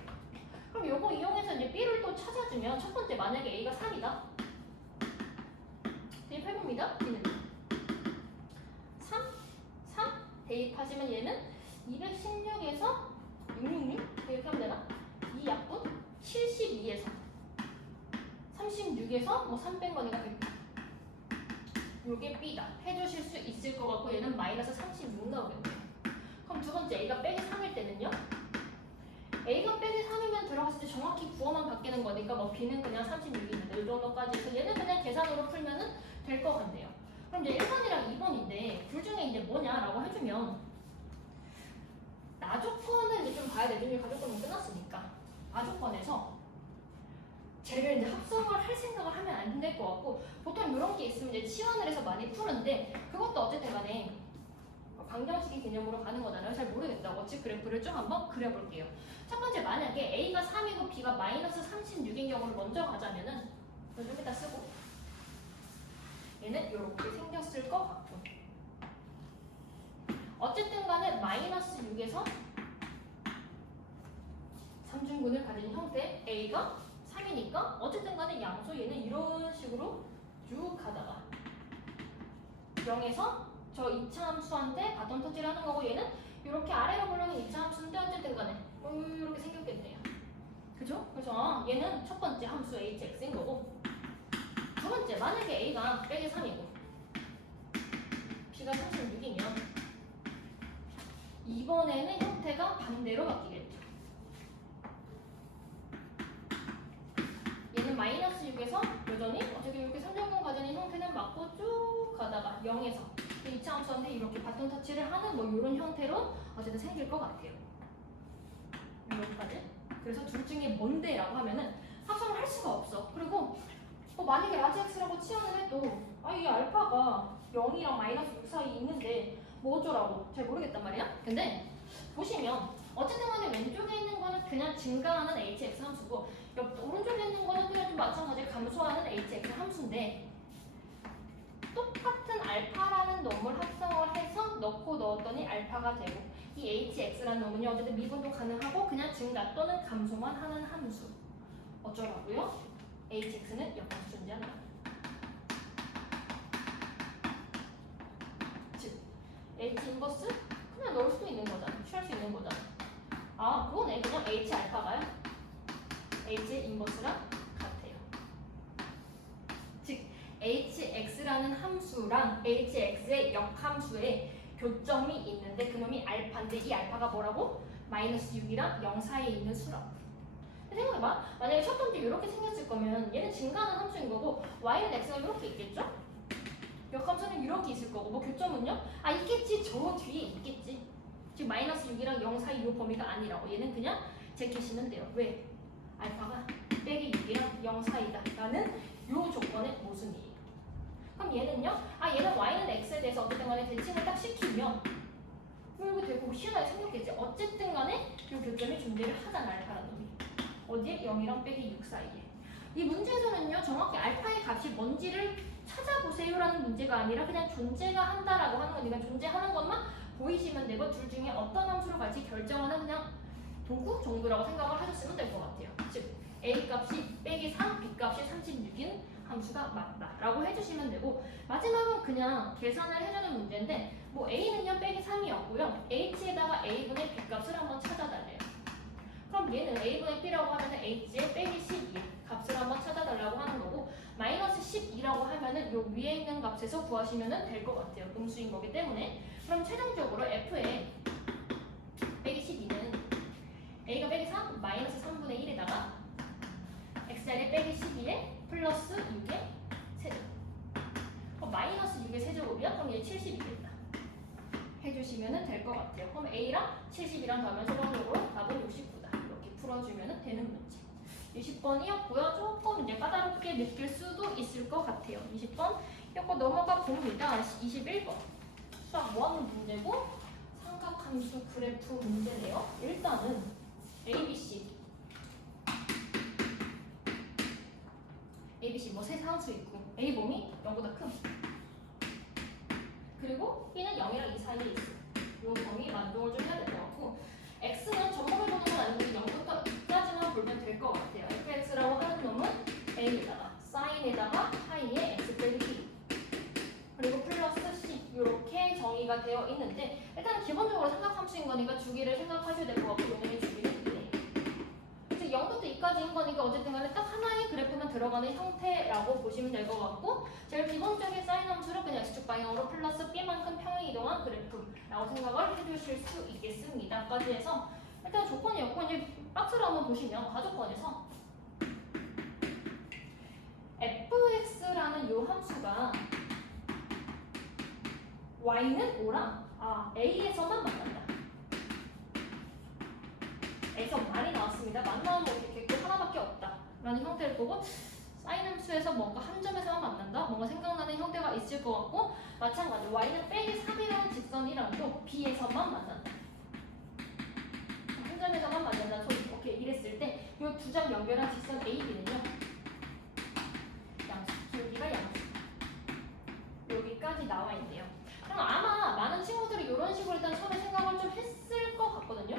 그럼 요거 이용해서 이제 b를 또 찾아주면 첫 번째 만약에 a가 3이다. 대입해봅니다. b는 3 대입하시면 얘는 216에서 666 대입하면 되나? 2 약분 72에서 36에서 뭐 300 거니까 100. 요게 B다 해주실 수 있을 것 같고 얘는 마이너스 36 나오겠네요. 그럼 두 번째 A가 빼기 3일 때는요? A가 빼기 3이면 들어갔을 때 정확히 구호만 바뀌는 거니까 뭐 B는 그냥 36입니다. 이 정도까지 해서 얘는 그냥 계산으로 풀면은 될 것 같네요. 그럼 이제 1번이랑 2번인데 둘 중에 이제 뭐냐라고 해주면 나조건을 이제 좀 봐야 되죠. 이제 가조건은 끝났으니까 나조건에서 쟤를 이제 합성을 할 생각을 하면 안 될 것 같고 보통 이런 게 있으면 이제 치환을 해서 많이 푸는데 그것도 어쨌든 간에 방정식의 개념으로 가는 거잖아요. 잘 모르겠다. 어찌 그래프를 좀 한번 그려볼게요. 첫 번째 만약에 A가 3이고 B가 마이너스 36인 경우를 먼저 가자면은 좀 이따 쓰고 얘는 이렇게 생겼을 것 같고 어쨌든 간에 마이너스 6에서 3중근을 가진 형태 A가 3이니까 어쨌든 간에 양수 얘는 이런 식으로 쭉 가다가 0에서 저 2차 함수한테 바톤 터치를 하는 거고 얘는 이렇게 아래로 물러는 2차 함수인데 어쨌든 간에 이렇게 생겼겠네요. 그죠? 그래서 얘는 첫 번째 함수 hx인 거고 두 번째 만약에 a가 빼기 3이고 b가 36이면 이번에는 형태가 반대로 바뀌겠죠. 얘는 마이너스 6에서 여전히 어차피 이렇게 3정분 가지는 형태는 맞고 쭉 가다가 0에서 2차 함수한테 이렇게 바톤 터치를 하는 뭐 이런 형태로 어쨌든 생길 것 같아요. 여기까지. 그래서 둘 중에 뭔데라고 하면은 합성을 할 수가 없어. 그리고 만약에 라지 x라고 치환을 해도 이 알파가 0이랑 마이너스 6 사이에 있는데 뭐 어쩌라고 잘 모르겠단 말이야. 근데 보시면 어쨌든 간에 왼쪽에 있는 거는 그냥 증가하는 hx 함수고 오른쪽에 있는 거는 그냥 좀 마찬가지로 감소하는 hx 함수인데 똑같은 알파라는 놈을 합성을 해서 넣고 넣었더니 알파가 되고 이 hx라는 놈은요 어쨌든 미분도 가능하고 그냥 증가 또는 감소만 하는 함수. 어쩌라고요? hx는 역함수 존재한다. 즉 h 인버스 그냥 넣을 수도 있는 거잖아. 취할 수 있는 거잖아. 그거네. 그냥 h 알파가요 h 인버스랑 같아요. 즉 hx라는 함수랑 hx의 역함수에 교점이 있는데 그놈이 알파인데 이 알파가 뭐라고? 마이너스 6이랑 0 사이에 있는 수라고. 생각해봐. 만약에 첫 번째 이렇게 생겼을 거면 얘는 증가하는 함수인 거고 y는 x가 이렇게 있겠죠? 역함수는 이렇게 있을 거고 뭐 교점은요? 있겠지. 저 뒤에 있겠지. 지금 마이너스 6이랑 0 사이 이 범위가 아니라고. 얘는 그냥 제끼시면 돼요. 왜? 알파가 빼기 6이랑 0 사이다 라는 요 조건의 모순이에요. 그럼 얘는요? 얘는 y는 x에 대해서 어쨌든 간에 대칭을 딱 시키면 이렇게 되고 희한하게 생겼겠지. 어쨌든 간에 이 교점이 존재를 하잖아. 알파라는 놈이. 어디에? 0이랑 빼기 6 사이에. 이 문제에서는요 정확히 알파의 값이 뭔지를 찾아보세요라는 문제가 아니라 그냥 존재가 한다라고 하는 거니까 존재하는 것만 보이시면 되고 둘 중에 어떤 함수로 갈지 결정하는 그냥 도구 정도라고 생각을 하셨으면 될 것 같아요. 즉 a 값이 빼기 3, b 값이 36인 함수가 맞다라고 해주시면 되고 마지막은 그냥 계산을 해주는 문제인데 뭐 a는요 빼기 3이었고요 h에다가 a분의 b 값을 한번 찾아달래요. 그럼 얘는 a분의 b라고 하면은 h의 빼기 12 값을 한번 찾아달라고 하는 거고 마이너스 12라고 하면은 요 위에 있는 값에서 구하시면 될 것 같아요. 음수인 거기 때문에. 그럼 최종적으로 f의 빼기 12는 a가 빼기 3 마이너스 3분의 1에다가 x자리 빼기 12에 플러스 6의 세제곱. 마이너스 6의 세제곱이야? 그럼 얘 70이겠다. 해주시면 될 것 같아요. 그럼 a랑 70이랑 더하면 최종적으로 답은 69다. 이렇게 풀어주면 되는 문제. 20번이었고요. 조금 이제 까다롭게 느낄 수도 있을 것 같아요. 20번 이거 넘어가 봅니다. 21번 수학 뭐하는 문제고 삼각함수 그래프 문제네요. 일단은 ABC 뭐 세 상수 있고 A 범위 0보다 큰 그리고 B는 0이랑 2 사이에 있어. 이 범위 만족을 좀 해야 될 것 같고 X는 전목을 보는 건 아니고 0부터 2까지만 보면 될 것 같아요. fx라고 하는 놈은 A에다가 사인에다가 파이에 x 빼기 b 그리고 플러스 c 이렇게 정의가 되어 있는데 일단 기본적으로 삼각함수인 거니까 주기를 생각하셔야 될 것 같고 요놈의 주기는 2네. 즉 0부터 2까지인 거니까 어쨌든 간에 딱 하나의 그래프만 들어가는 형태라고 보시면 될 것 같고 제일 기본적인 사인 함수를 그냥 x축 방향으로 플러스 b만큼 평행 이동한 그래프라고 생각을 해주실 수 있겠습니다. 까지 해서 일단 조건이었고 이제 박스를 한번 보시면 가조건에서 fx라는 이 함수가 y는 5랑 a에서만 만난다. 에서 많이 나왔습니다. 만나면 뭐 이렇게 그 하나밖에 없다 라는 형태를 보고 사인 함수에서 뭔가 한 점에서만 만난다? 뭔가 생각나는 형태가 있을 것 같고 마찬가지 y는 빼기 3이라는 직선이랑 또 b에서만 만난다. 한 점에서만 만난다. 오케이 이랬을 때 이 두 점 연결한 직선 AB는요 양수, 길기가 양수 여기까지 나와 있네요. 그럼 아마 많은 친구들이 이런 식으로 일단 처음에 생각을 좀 했을 것 같거든요.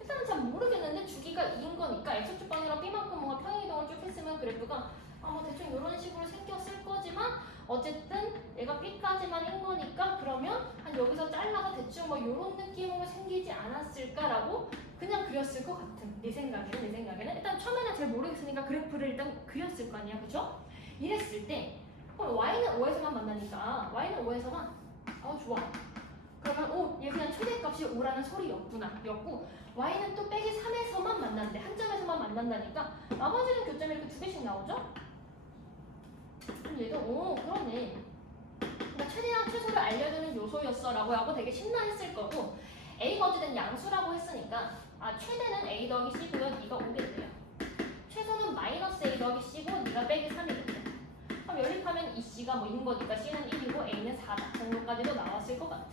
일단은 잘 모르겠는데 주기가 2인 거니까 x축 방향이랑 b만큼 뭔가 평행이동을 쭉 했으면 그래프가 뭐 대충 이런 식으로 생겼을 거지만 어쨌든 얘가 b까지만인 거니까 그러면 한 여기서 잘라서 대충 뭐 이런 느낌으로 생기지 않았을까라고 그냥 그렸을 것 같은 내 생각에는 일단 처음에는 잘 모르겠으니까 그래프를 일단 그렸을 거 아니야, 그쵸? 이랬을 때 y는 5에서만 만나니까 y는 5에서만 좋아. 그러면 얘 그냥 최대값이 5라는 소리였구나 였고 y는 또 빼기 3에서만 만난대. 한 점에서만 만난다니까 나머지는 교점이 이렇게 두 개씩 나오죠? 그럼 얘도 그러네. 그러니까 최대한 최소를 알려주는 요소였어 라고 하고 되게 신나했을 거고 A가 어쨌든 양수라고 했으니까 최대는 A 더하기 C고요. D가 오겠네요. 최소는 마이너스 A 더하기 C고 D가 빼기 3이겠네. 그럼 연립하면 이 C가 뭐인 거니까 C는 1이고 A는 4다 정도까지도 나왔을 것 같아.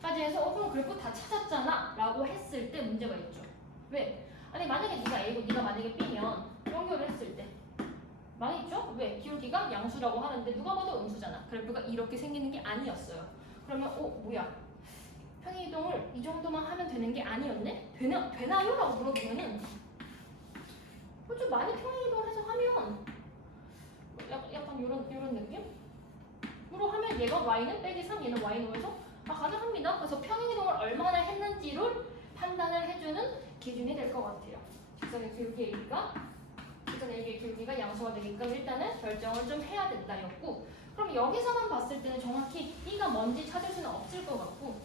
까지 해서 그럼 그래프 다 찾았잖아 라고 했을 때 문제가 있죠. 왜? 아니 만약에 네가 A고 네가 만약에 B면 연결을 했을 때 망했죠? 왜? 기울기가 양수라고 하는데 누가 봐도 음수잖아. 그래프가 이렇게 생기는 게 아니었어요. 그러면 뭐야? 평행이동을 이 정도만 하면 되는 게 아니었네? 되나요? 라고 물어보면은 좀 많이 평행이동을 해서 하면 약간 요런 느낌으로 하면 얘가 y는 빼기 3, 얘는 y는 5에서 가능합니다. 그래서 평행이동을 얼마나 했는지를 판단을 해주는 기준이 될 것 같아요. 직선의 길이가 양수가 되게끔 일단은 결정을 좀 해야 된다였고 그럼 여기서만 봤을 때는 정확히 B가 뭔지 찾을 수는 없을 것 같고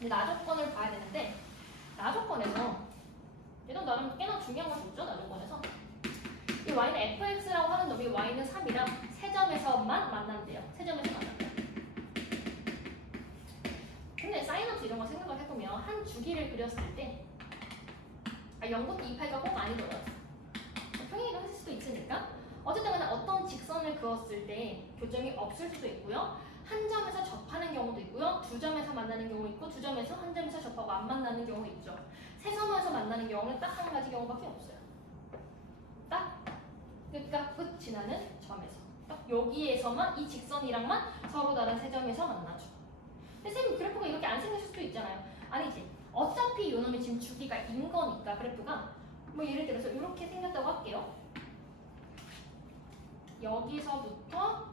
나조건을 봐야 되는데 나조건에서 얘도 나름 꽤나 중요한 걸 줬죠. 나조건에서 이 y는 fx라고 하는 놈이 y는 3이랑 세 점에서만 만난대요. 세 점에서 만난대요. 근데 사인업스 이런 거 생각을 해보면 한 주기를 그렸을 때 0부터 2파이가 꼭 아니더라도 평행이동 했을 수도 있으니까 어쨌든 간에 어떤 직선을 그었을 때 교점이 없을 수도 있고요. 한 점에서 접하는 경우도 있고요. 두 점에서 만나는 경우 있고 두 점에서 한 점에서 접하고 안 만나는 경우 있죠. 세 점에서 만나는 경우는 딱 한 가지 경우밖에 없어요. 딱 끝과 끝 지나는 점에서 딱 여기에서만 이 직선이랑만 서로 다른 세 점에서 만나죠. 근데 쌤 그래프가 이렇게 안 생겼을 수도 있잖아요. 아니지. 어차피 요놈이 지금 주기가 인 거니까 그래프가 예를 들어서 이렇게 생겼다고 할게요. 여기서부터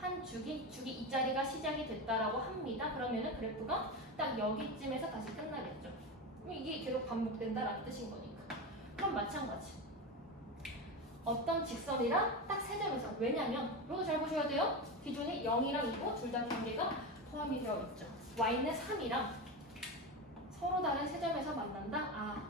한 주기 이 자리가 시작이 됐다라고 합니다. 그러면은 그래프가 딱 여기쯤에서 다시 끝나겠죠. 이게 계속 반복된다라는 뜻인 거니까. 그럼 마찬가지. 어떤 직선이랑 딱 세 점에서 왜냐면 이것도 잘 보셔야 돼요. 기준이 0이랑 2고 둘 다 경계가 포함이 되어 있죠. y는 3이랑 서로 다른 세 점에서 만난다.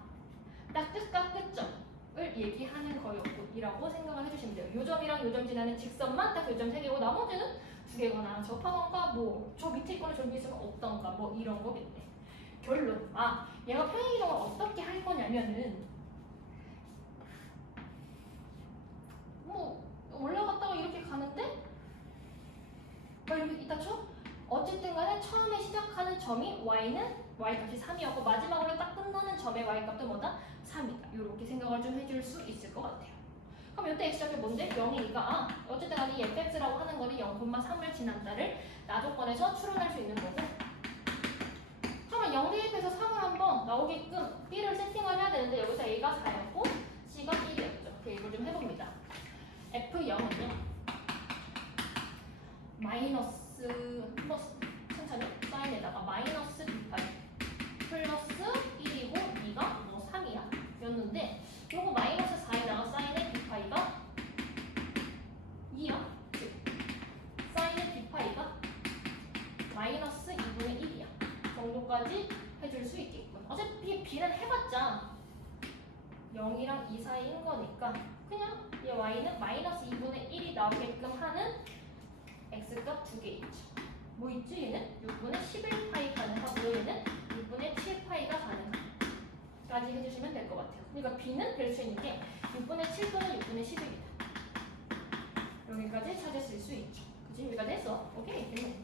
딱 끝과 끝점을 얘기하는 거였고 이라고 생각을 해주시면 돼요. 요 점이랑 요 점 지나는 직선만 딱 교점 3개고 나머지는 2개거나 접하던가 저 밑에 있거나 저기 있으면 없던가 이런 거겠네. 결론. 얘가 평행이동을 어떻게 할 거냐면은 올라갔다가 이렇게 가는데 이렇게 이따 쳐? 어쨌든 간에 처음에 시작하는 점이 y값이 3이었고 마지막으로 딱 끝나는 점의 y값도 뭐다? 3이다. 이렇게 생각을 좀 해줄 수 있을 것 같아요. 그럼 이때 x값이 뭔데? 0이니까 어쨌든 간에 이 fx라고 하는 거는 0,3을 지난다를 나조건에서 추론할 수 있는 거고 그러면 0 대입해서 3을 한번 나오게끔 b를 세팅을 해야 되는데 여기서 a가 4였고 c가 1이었죠. 대입을 좀 해봅니다. f0은요 마이너스 천천히 사인에다가 마이너스 2파이 플러스 1이고 2가 3이야 였는데 요거 마이너스 4에다가 사인의 2파이가 2야 즉 사인의 2파이가 마이너스 2분의 1이야 정도까지 해줄 수 있겠군. 어차피 b는 해봤자 0이랑 2 사이인 거니까 그냥 얘 y는 마이너스 2분의 1이 나오게끔 하는 x값 2개 있죠. 뭐 있지 얘는? 6분의 11파이 가능하고요. 얘는 6분의 7파이가 가능까지 해주시면 될 것 같아요. 그러니까 b는 될 수 있는 게 6분의 7 또는 6분의 10입니다. 여기까지 찾으실 수 있죠. 그치? 여기까지 했어. 오케이. 됐네.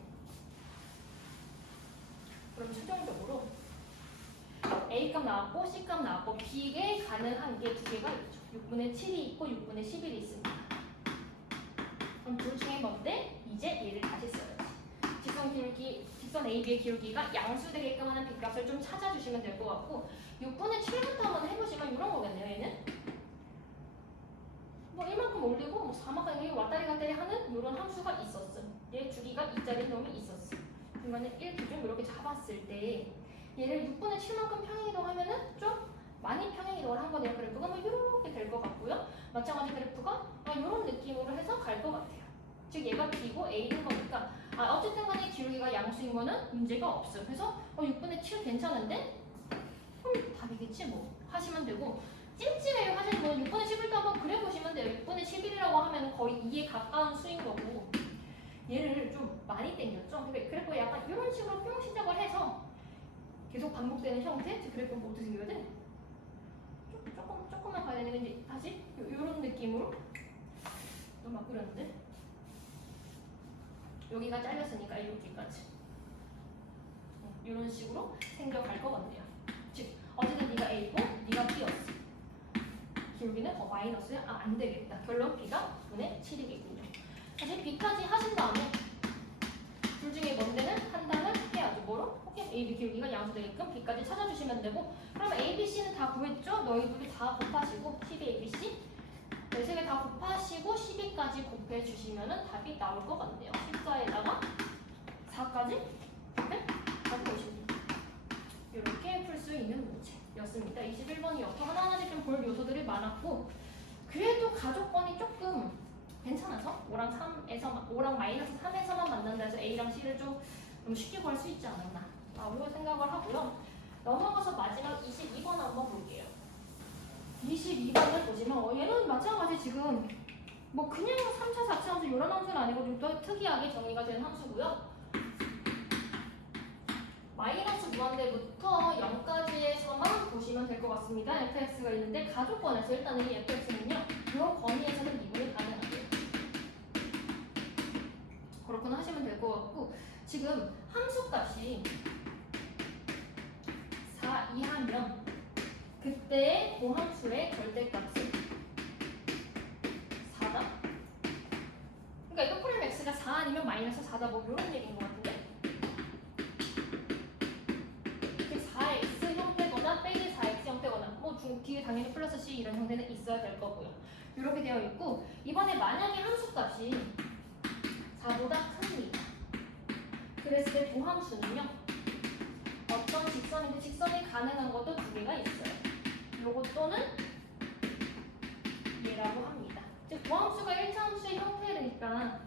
그럼 최종적으로 A값 나왔고 C값 나왔고 B에 가능한 게 2개가 있죠. 6분의 7이 있고 6분의 11이 있습니다. 그럼 둘 중에 뭔데? 이제 얘를 다시 써야지. 직선 AB의 기울기가 양수되게끔 하는 B값을 좀 찾아주시면 될 것 같고 6분의 7부터 한번 해보시면 이런 거겠네요. 얘는 1만큼 올리고 4만큼 왔다리 갔다리 하는 이런 함수가 있었음. 얘 주기가 2짜리 놈이 있었음. 중간에 1, 2좀 이렇게 잡았을 때 얘를 6분의 7만큼 평행이동하면은 좀 많이 평행이동을 한 거네요. 그래프가 뭐 이렇게 될 것 같고요. 마찬가지 그래프가 이런 느낌으로 해서 갈 것 같아요. 즉 얘가 B고 A인 거니까 어쨌든 간에 기울기가 양수인 거는 문제가 없어요. 그래서 6분의 7 괜찮은데? 그럼 답이겠지 뭐 하시면 되고, 찜찜해요 하시는 분은 6분의 11도 한번 그려보시면 돼요. 6분의 11이라고 하면 거의 2에 가까운 수인 거고, 얘를 좀 많이 땡겼죠? 그래프 약간 이런 식으로 표현 시작을 해서 계속 반복되는 형태? 즉 그래프는 뭐 어떻게 생겨야 돼? 조금만 가야 되는 건지 다시 이런 느낌으로 막 그렸는데 여기가 잘렸으니까 여기까지 이런 식으로 생겨갈 것 같네요. 즉 어쨌든 네가 A고 네가 B였어. 기울기는 마이너스야? 안 되겠다. 결론 B가 9분의 7이겠군요. 다시 B까지 하신 다음에 둘 중에 뭔 데는 판단을 해야죠. 뭐로? 오케이. A, B 기울기가 양수되게끔 B까지 찾아주시면 되고, 그러면 A, B, C는 다 구했죠? 너희들이 다 곱하시고 12, A, B, C 네, 세 개 다 곱하시고 12까지 곱해주시면 답이 나올 것 같네요. 14에다가 4까지 네? 곱해주시면 이렇게 풀 수 있는 문제였습니다. 21번이었고 하나하나씩 좀 볼 요소들이 많았고, 그래도 가족권이 조금 괜찮아서 5랑 마이너스 3에서만 만난다 해서 A랑 C를 좀 쉽게 구할 수 있지 않았나 라고 생각을 하고요. 넘어가서 마지막 22번 한번 볼게요. 22번을 보시면 얘는 마찬가지 지금 뭐 그냥 3차, 4차 함수 이런 함수는 아니고 좀 더 특이하게 정리가 된 함수고요. 마이너스 무한대부터 0까지에서만 보시면 될 것 같습니다. fx가 있는데 가족권에서 일단은 이 fx는요, 이 범위에서는 미분이 가능하대요. 그렇구나 하시면 될 것 같고, 지금 함수값이 4 이하면 그때 그 함수의 절대값은 4다. 그러니까 이거 프라임 x가 4 아니면 마이너스 4다 뭐 이런 얘기인 것 같은데, 4x 형태거나 빼기 4x 형태거나 뭐 뒤에 당연히 플러스 c 이런 형태는 있어야 될 거고요. 이렇게 되어 있고, 이번에 만약에 함수값이 4보다 큽니다. 그랬을 때 두 함수는요, 어떤 직선인데 직선이 가능한 것도 두 개가 있어요. 요것 또는 얘라고 합니다. 즉 부함수가 1차 함수의 형태니까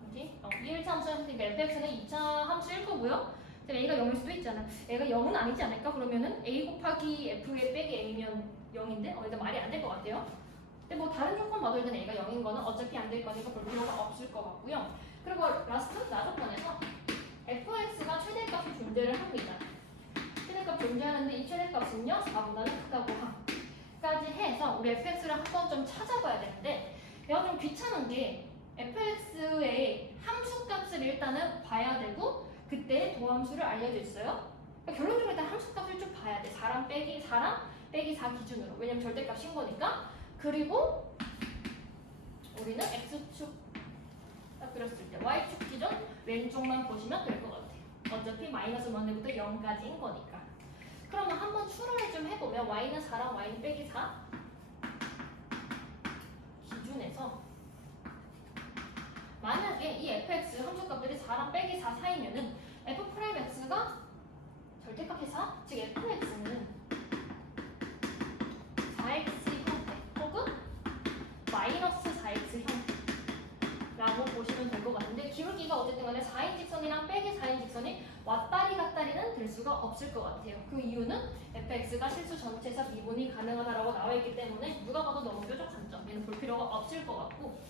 뭐지? 이 1차 함수의 형태니까 fx는 2차 함수일 거고요. a가 0일 수도 있잖아. a가 0은 아니지 않을까? 그러면은 a 곱하기 f의 빼기 m이면 0인데 일단 말이 안 될 것 같아요. 근데 뭐 다른 조건 봐도 일단 a가 0인 거는 어차피 안 될 거니까 별 필요가 없을 것 같고요. 그리고 라스트 나조건에서 fx가 최대값이 존재를 합니다. 최대값 존재하는데 이 최대값은요 4보다는 크다고 함까지 해서 우리 fx를 한번 좀 찾아봐야 되는데, 내가 좀 귀찮은 게 fx의 함수값을 일단은 봐야 되고 그때 도함수를 알려져 있어요. 그러니까 결론적으로 일단 함수값을 좀 봐야 돼. 4랑 빼기 4 기준으로. 왜냐면 절대값인 거니까. 그리고 우리는 x축 딱 그렸을 때 y축 기준 왼쪽만 보시면 될 것 같아요. 어차피 마이너스 1부터 0까지인 거니까. 그러면 한번 추론을 좀 해보면 y는 4랑 y는 빼기 4 기준에서 만약에 이 fx 함수값들이 4랑 빼기 4 사이면은 f'x가 절대값이 4? 즉 fx는 4x 형태 혹은 마이너스 4x 형태라고 보시면 될 것 같은데, 기울기가 어쨌든 간에 4인 직선이랑 빼기 4인 직선이 왔다리 갔다리는 될 수가 없을 것 같아요. 그 이유는 fx가 실수 전체에서 미분이 가능하다라고 나와 있기 때문에 누가 봐도 너무 뾰족한 점, 얘는 볼 필요가 없을 것 같고,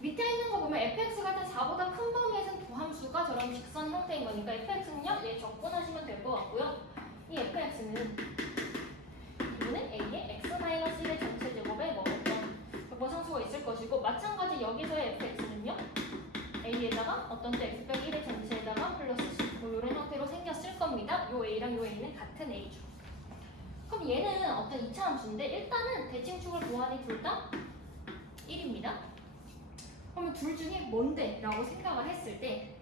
밑에 있는 거 보면 fx가 일단 4보다 큰 범위에서는 두 함수가 저런 직선 형태인 거니까 fx는요, 얘 적분하시면 될 것 같고요. 이 fx는 이거는 a의 x-1의 전체 제곱에 어떤 상수가 있을 것이고, 마찬가지 여기서의 fx는요, a에다가 어떤 때 x 빼기 1의 전체에다가 플러스 c 뭐 이런 형태로 생겼을 겁니다. 요 a랑 요 a는 같은 a죠. 그럼 얘는 어떤 2차 함수인데 일단은 대칭축을 보아하니 둘 다 1입니다. 그러면 둘 중에 뭔데? 라고 생각을 했을 때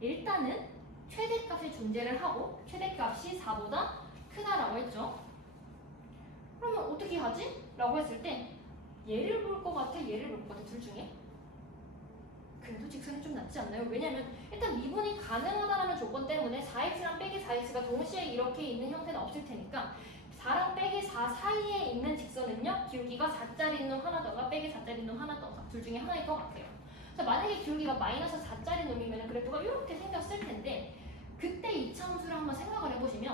일단은 최대값이 존재를 하고 최대값이 4보다 크다라고 했죠. 그러면 어떻게 하지? 라고 했을 때 얘를 볼 것 같아? 얘를 볼 것 같아? 둘 중에? 그래도 직선이 좀 낫지 않나요? 왜냐면 일단 미분이 가능하다라는 조건 때문에 4x랑 빼기 4x가 동시에 이렇게 있는 형태는 없을 테니까 4랑 빼기 4 사이에 있는 직선은요, 기울기가 4짜리 놈 하나더가 빼기 4짜리 놈 하나더가 둘 중에 하나일 것 같아요. 그래서 만약에 기울기가 마이너스 4짜리 놈이면 그래프가 이렇게 생겼을 텐데 그때 이차함수를 한번 생각을 해보시면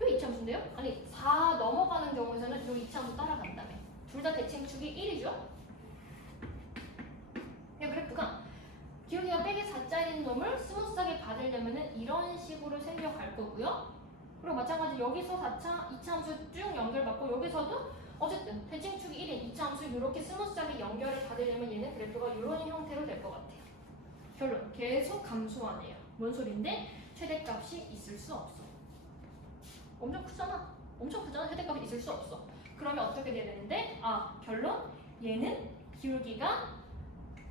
요 이차함수인데요? 아니 4 넘어가는 경우에서는 요 이차함수 따라간 다음에 둘 다 대칭축이 1이죠? 이 그래프가 기울기가 빼기 4짜리 놈을 스무스하게 받으려면은 이런 식으로 생겨갈 거고요. 그리고 마찬가지 여기서 4차, 2차 함수 쭉 연결받고 여기서도 어쨌든 대칭축이 1인 2차 함수 이렇게 스무스하게 연결을 받으려면 얘는 그래프가 이런 형태로 될 것 같아요. 결론 계속 감소하네요. 뭔 소린데? 최대값이 있을 수 없어. 엄청 크잖아. 엄청 크잖아. 최대값이 있을 수 없어. 그러면 어떻게 돼야 되는데? 결론 얘는 기울기가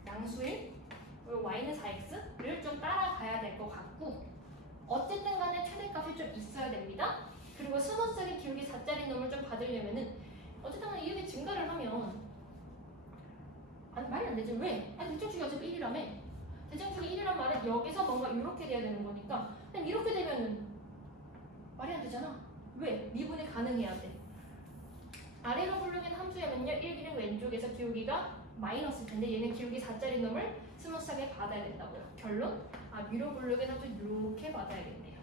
양수일 그리고 y는 4x를 좀 따라가야 될 것 같고 어쨌든 간에 최대값이 좀 있어야 됩니다. 그리고 스무스하게 기울기 4짜리 놈을 좀 받으려면은 어쨌든 간에 이렇게 증가를 하면 말이 안 되지. 왜? 대칭축이 어차피 1이라며. 대칭축이 1이란 말은 여기서 뭔가 이렇게 돼야 되는 거니까 그냥 이렇게 되면은 말이 안 되잖아. 왜? 미분이 가능해야 돼. 아래로 굴르긴 함수에는요 1기는 왼쪽에서 기울기가 마이너스일 텐데 얘는 기울기 4짜리 놈을 스무스하게 받아야 된다고요. 결론? 위로 굴르긴 함수 이렇게 받아야겠네요.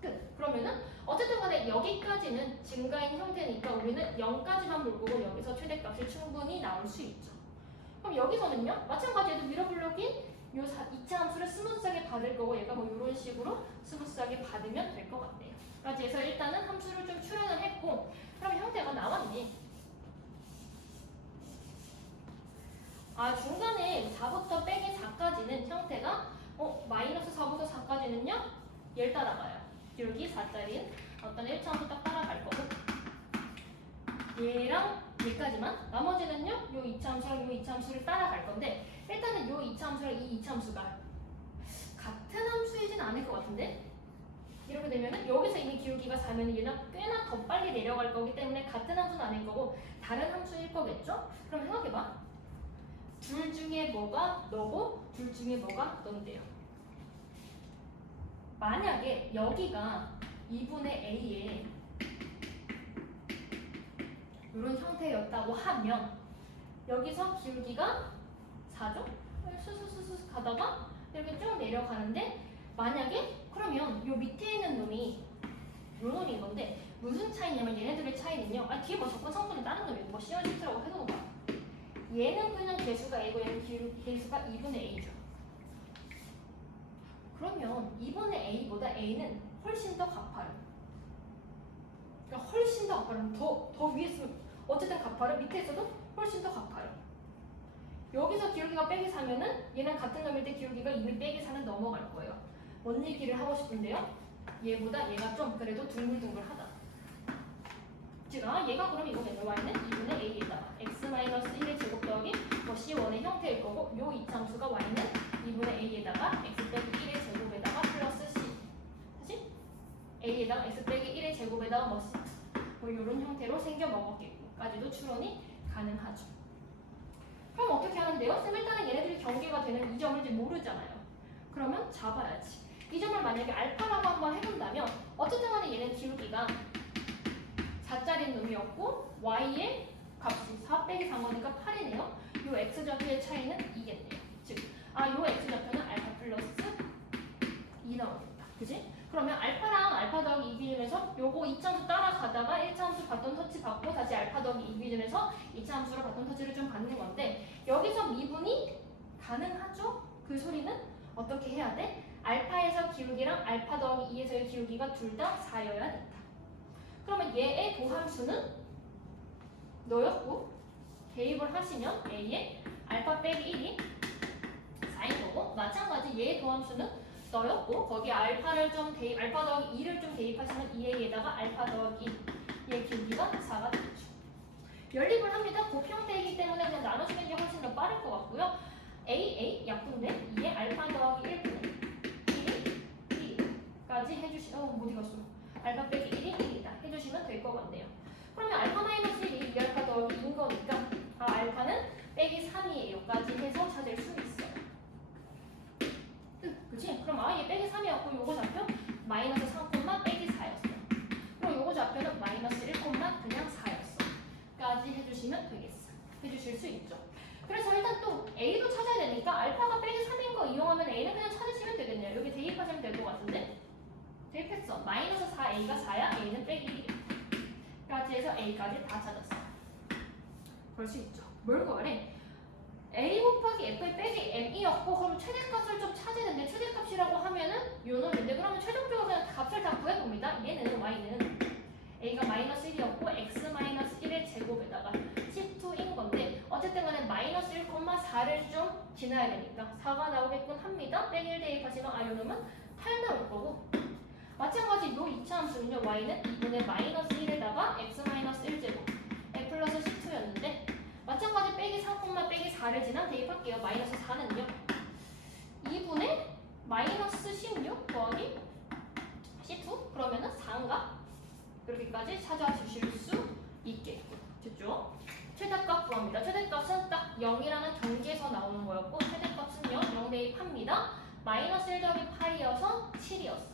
끝. 그러면은 어쨌든 간에 여기까지는 증가인 형태니까 우리는 0까지만 볼 거고 여기서 최대값이 충분히 나올 수 있죠. 그럼 여기서는요 마찬가지로 위로 굴르긴 요 2차 함수를 스무스하게 받을 거고 얘가 뭐 이런 식으로 스무스하게 받으면 될 것 같네요. 그래서 일단은 함수를 좀 출연을 했고 그럼 형태가 나왔네. 중간에 4부터 빼기 4까지는 형태가 마이너스 4부터 4까지는요 얘를 따라가요. 기울기 4짜리인 어떤 1차 함수 딱 따라갈 거고 얘랑 얘까지만 나머지는요 요 2차 함수랑 요 2차 함수를 따라갈 건데 일단은 요 2차 함수랑 이 2차 함수가 같은 함수이진 않을 것 같은데 이렇게 되면은 여기서 이미 기울기가 4면은 얘는 꽤나 더 빨리 내려갈 거기 때문에 같은 함수는 아닐 거고 다른 함수일 거겠죠? 그럼 생각해봐. 둘 중에 뭐가 너고 둘 중에 뭐가 넌데요. 만약에 여기가 2분의 a에 이런 형태였다고 하면 여기서 기울기가 4죠? 스스스스 가다가 이렇게 쭉 내려가는데 만약에 그러면 요 밑에 있는 놈이 요 놈인 건데 무슨 차이냐면 얘네들의 차이는요 뒤에 뭐 접근 성분이 다른 놈이고 뭐 C1, C2라고 해놓은 거야. 얘는 그냥 개수가 a고 얘는 개수가 2분의 a죠. 그러면 2분의 a보다 a는 훨씬 더 가파른. 그러니까 훨씬 더 가파른. 더 위에 있으면 어쨌든 가파른. 밑에 있어도 훨씬 더 가파른. 여기서 기울기가 빼기 4면은 얘는 같은 놈일 때 기울기가 이미 빼기 4는 넘어갈 거예요. 뭔 얘기를 하고 싶은데요? 얘보다 얘가 좀 그래도 둥글둥글하다. 즉, 얘가 그럼 이거네요. y는 2분의 a에다가 x-1의 제곱 더하기 뭐 c1의 형태일 거고 요 이차함수가 y는 2분의 a에다가 x 빼기 1의 제곱에다가 플러스 c 그치? a에다가 x 빼기 1의 제곱에다가 뭐 c 뭐 이런 형태로 생겨 먹었기까지도 추론이 가능하죠. 그럼 어떻게 하는데요? 쌤 일단은 얘네들이 경계가 되는 이 점을 이제 모르잖아요. 그러면 잡아야지. 이 점을 만약에 알파라고 한번 해본다면 어쨌든 간에 얘는 기울기가 4짜리 놈이었고 y의 값이 4 빼기 4거니까 8이네요. 요 x좌표의 차이는 2겠네요. 즉, 요 x좌표는 알파 플러스 2 나옵니다. 그지? 그러면 알파랑 알파 더하기 2 기준에서 요거 2차 함수 따라가다가 1차 함수 받던 터치 받고 다시 알파 더하기 2 기준에서 2차 함수로 받던 터치를 좀 받는 건데 여기서 미분이 가능하죠? 그 소리는 어떻게 해야 돼? 알파에서 기울기랑 알파 더하기 2에서의 기울기가 둘 다 4여야 된다. 그러면 얘의 도함수는 너였고 대입을 하시면 a의 알파 빼기 1이 4인 거고 마찬가지 얘의 도함수는 너였고 거기 알파를 좀 알파 더하기 2를 좀 대입하시면 2a에다가 알파 더하기 2의 기울기가 4가 되죠. 연립을 합니다. 곱형태이기 때문에 그냥 나눠주는 게 훨씬 더 빠를 것 같고요. a 약분된 2의 알파 더하기 1분의 1까지 해주시면 어디 갔어? 알파 빼기 1이 1이다 해주시면 될 것 같네요. 그러면 알파 마이너스 1이 2알파 더하기 2인 거니까 알파는 빼기 3이에요까지 해서 찾을 수 있어요. 그럼 이게 빼기 3이었고 요거 좌표 마이너스 3, 빼기 4였어. 그리고 요거 좌표는 마이너스 1, 그냥 4였어. 까지 해주시면 되겠어. 해주실 수 있죠. 그래서 일단 또 A도 찾아야 되니까 알파가 빼기 3인 거 이용하면 A는 그냥 찾으시면 되겠네요. 여기 대입하시면 될 것 같은데 대입했어. 마이너스 4A가 4야. A는 빼기 1까지 해서 A까지 다 찾았어. 볼 수 있죠. 뭘 구하래? A 곱하기 F의 빼기 M이었고 그럼 최대값을 좀 찾아야 되는데 최대값이라고 하면은 요 놈인데 그러면 최종적으로 그냥 값을 다 구해봅니다. 얘는 Y는 A가 마이너스 1이었고 X 마이너스 1의 제곱에다가 12인 건데 어쨌든 간에 마이너스 1, 4를 좀 지나야 되니까 4가 나오게끔 합니다. 빼기 1 대입하시면 요 놈은 8 나올 거고 마찬가지 요 2차 함수는요. Y는 2분의 마이너스 1에다가 X 마이너스 1제곱 F 플러스 12였는데 마찬가지 빼기 3, 빼기 4를 지난 대입할게요. 마이너스 4는요. 2분의 마이너스 16 더하기 12? 그러면은 4인가? 그렇게까지 찾아주실 수 있겠고. 됐죠? 최대값 구합니다. 최대값은 딱 0이라는 경계에서 나오는 거였고 최대값은요. 0 대입합니다. 마이너스 1 더하기 파이여서 7이었어.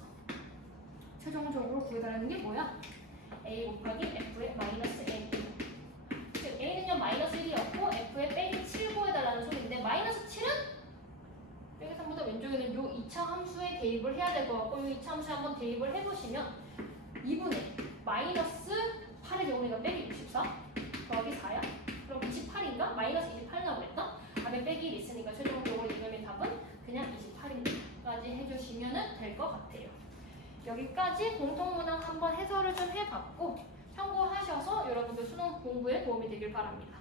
최종적으로 구해달라는 게 뭐야? A 곱하기 F의 마이너스 N 즉 A는요 마이너스 1이었고 F의 빼기 7 구해달라는 소리인데 마이너스 7은 빼기 3보다 왼쪽에는 요 2차 함수에 대입을 해야 될 것 같고 요 2차 함수에 한번 대입을 해보시면 2분의 마이너스 8의 경우에가 빼기 64 더하기 4야? 그럼 28인가? 마이너스 28 나오겠다? 답에 빼기 1 있으니까 최종적으로 이놈의 답은 그냥 28인까지 해주시면 될 것 같아요. 여기까지 공통문항 한번 해설을 좀 해봤고 참고하셔서 여러분들 수능 공부에 도움이 되길 바랍니다.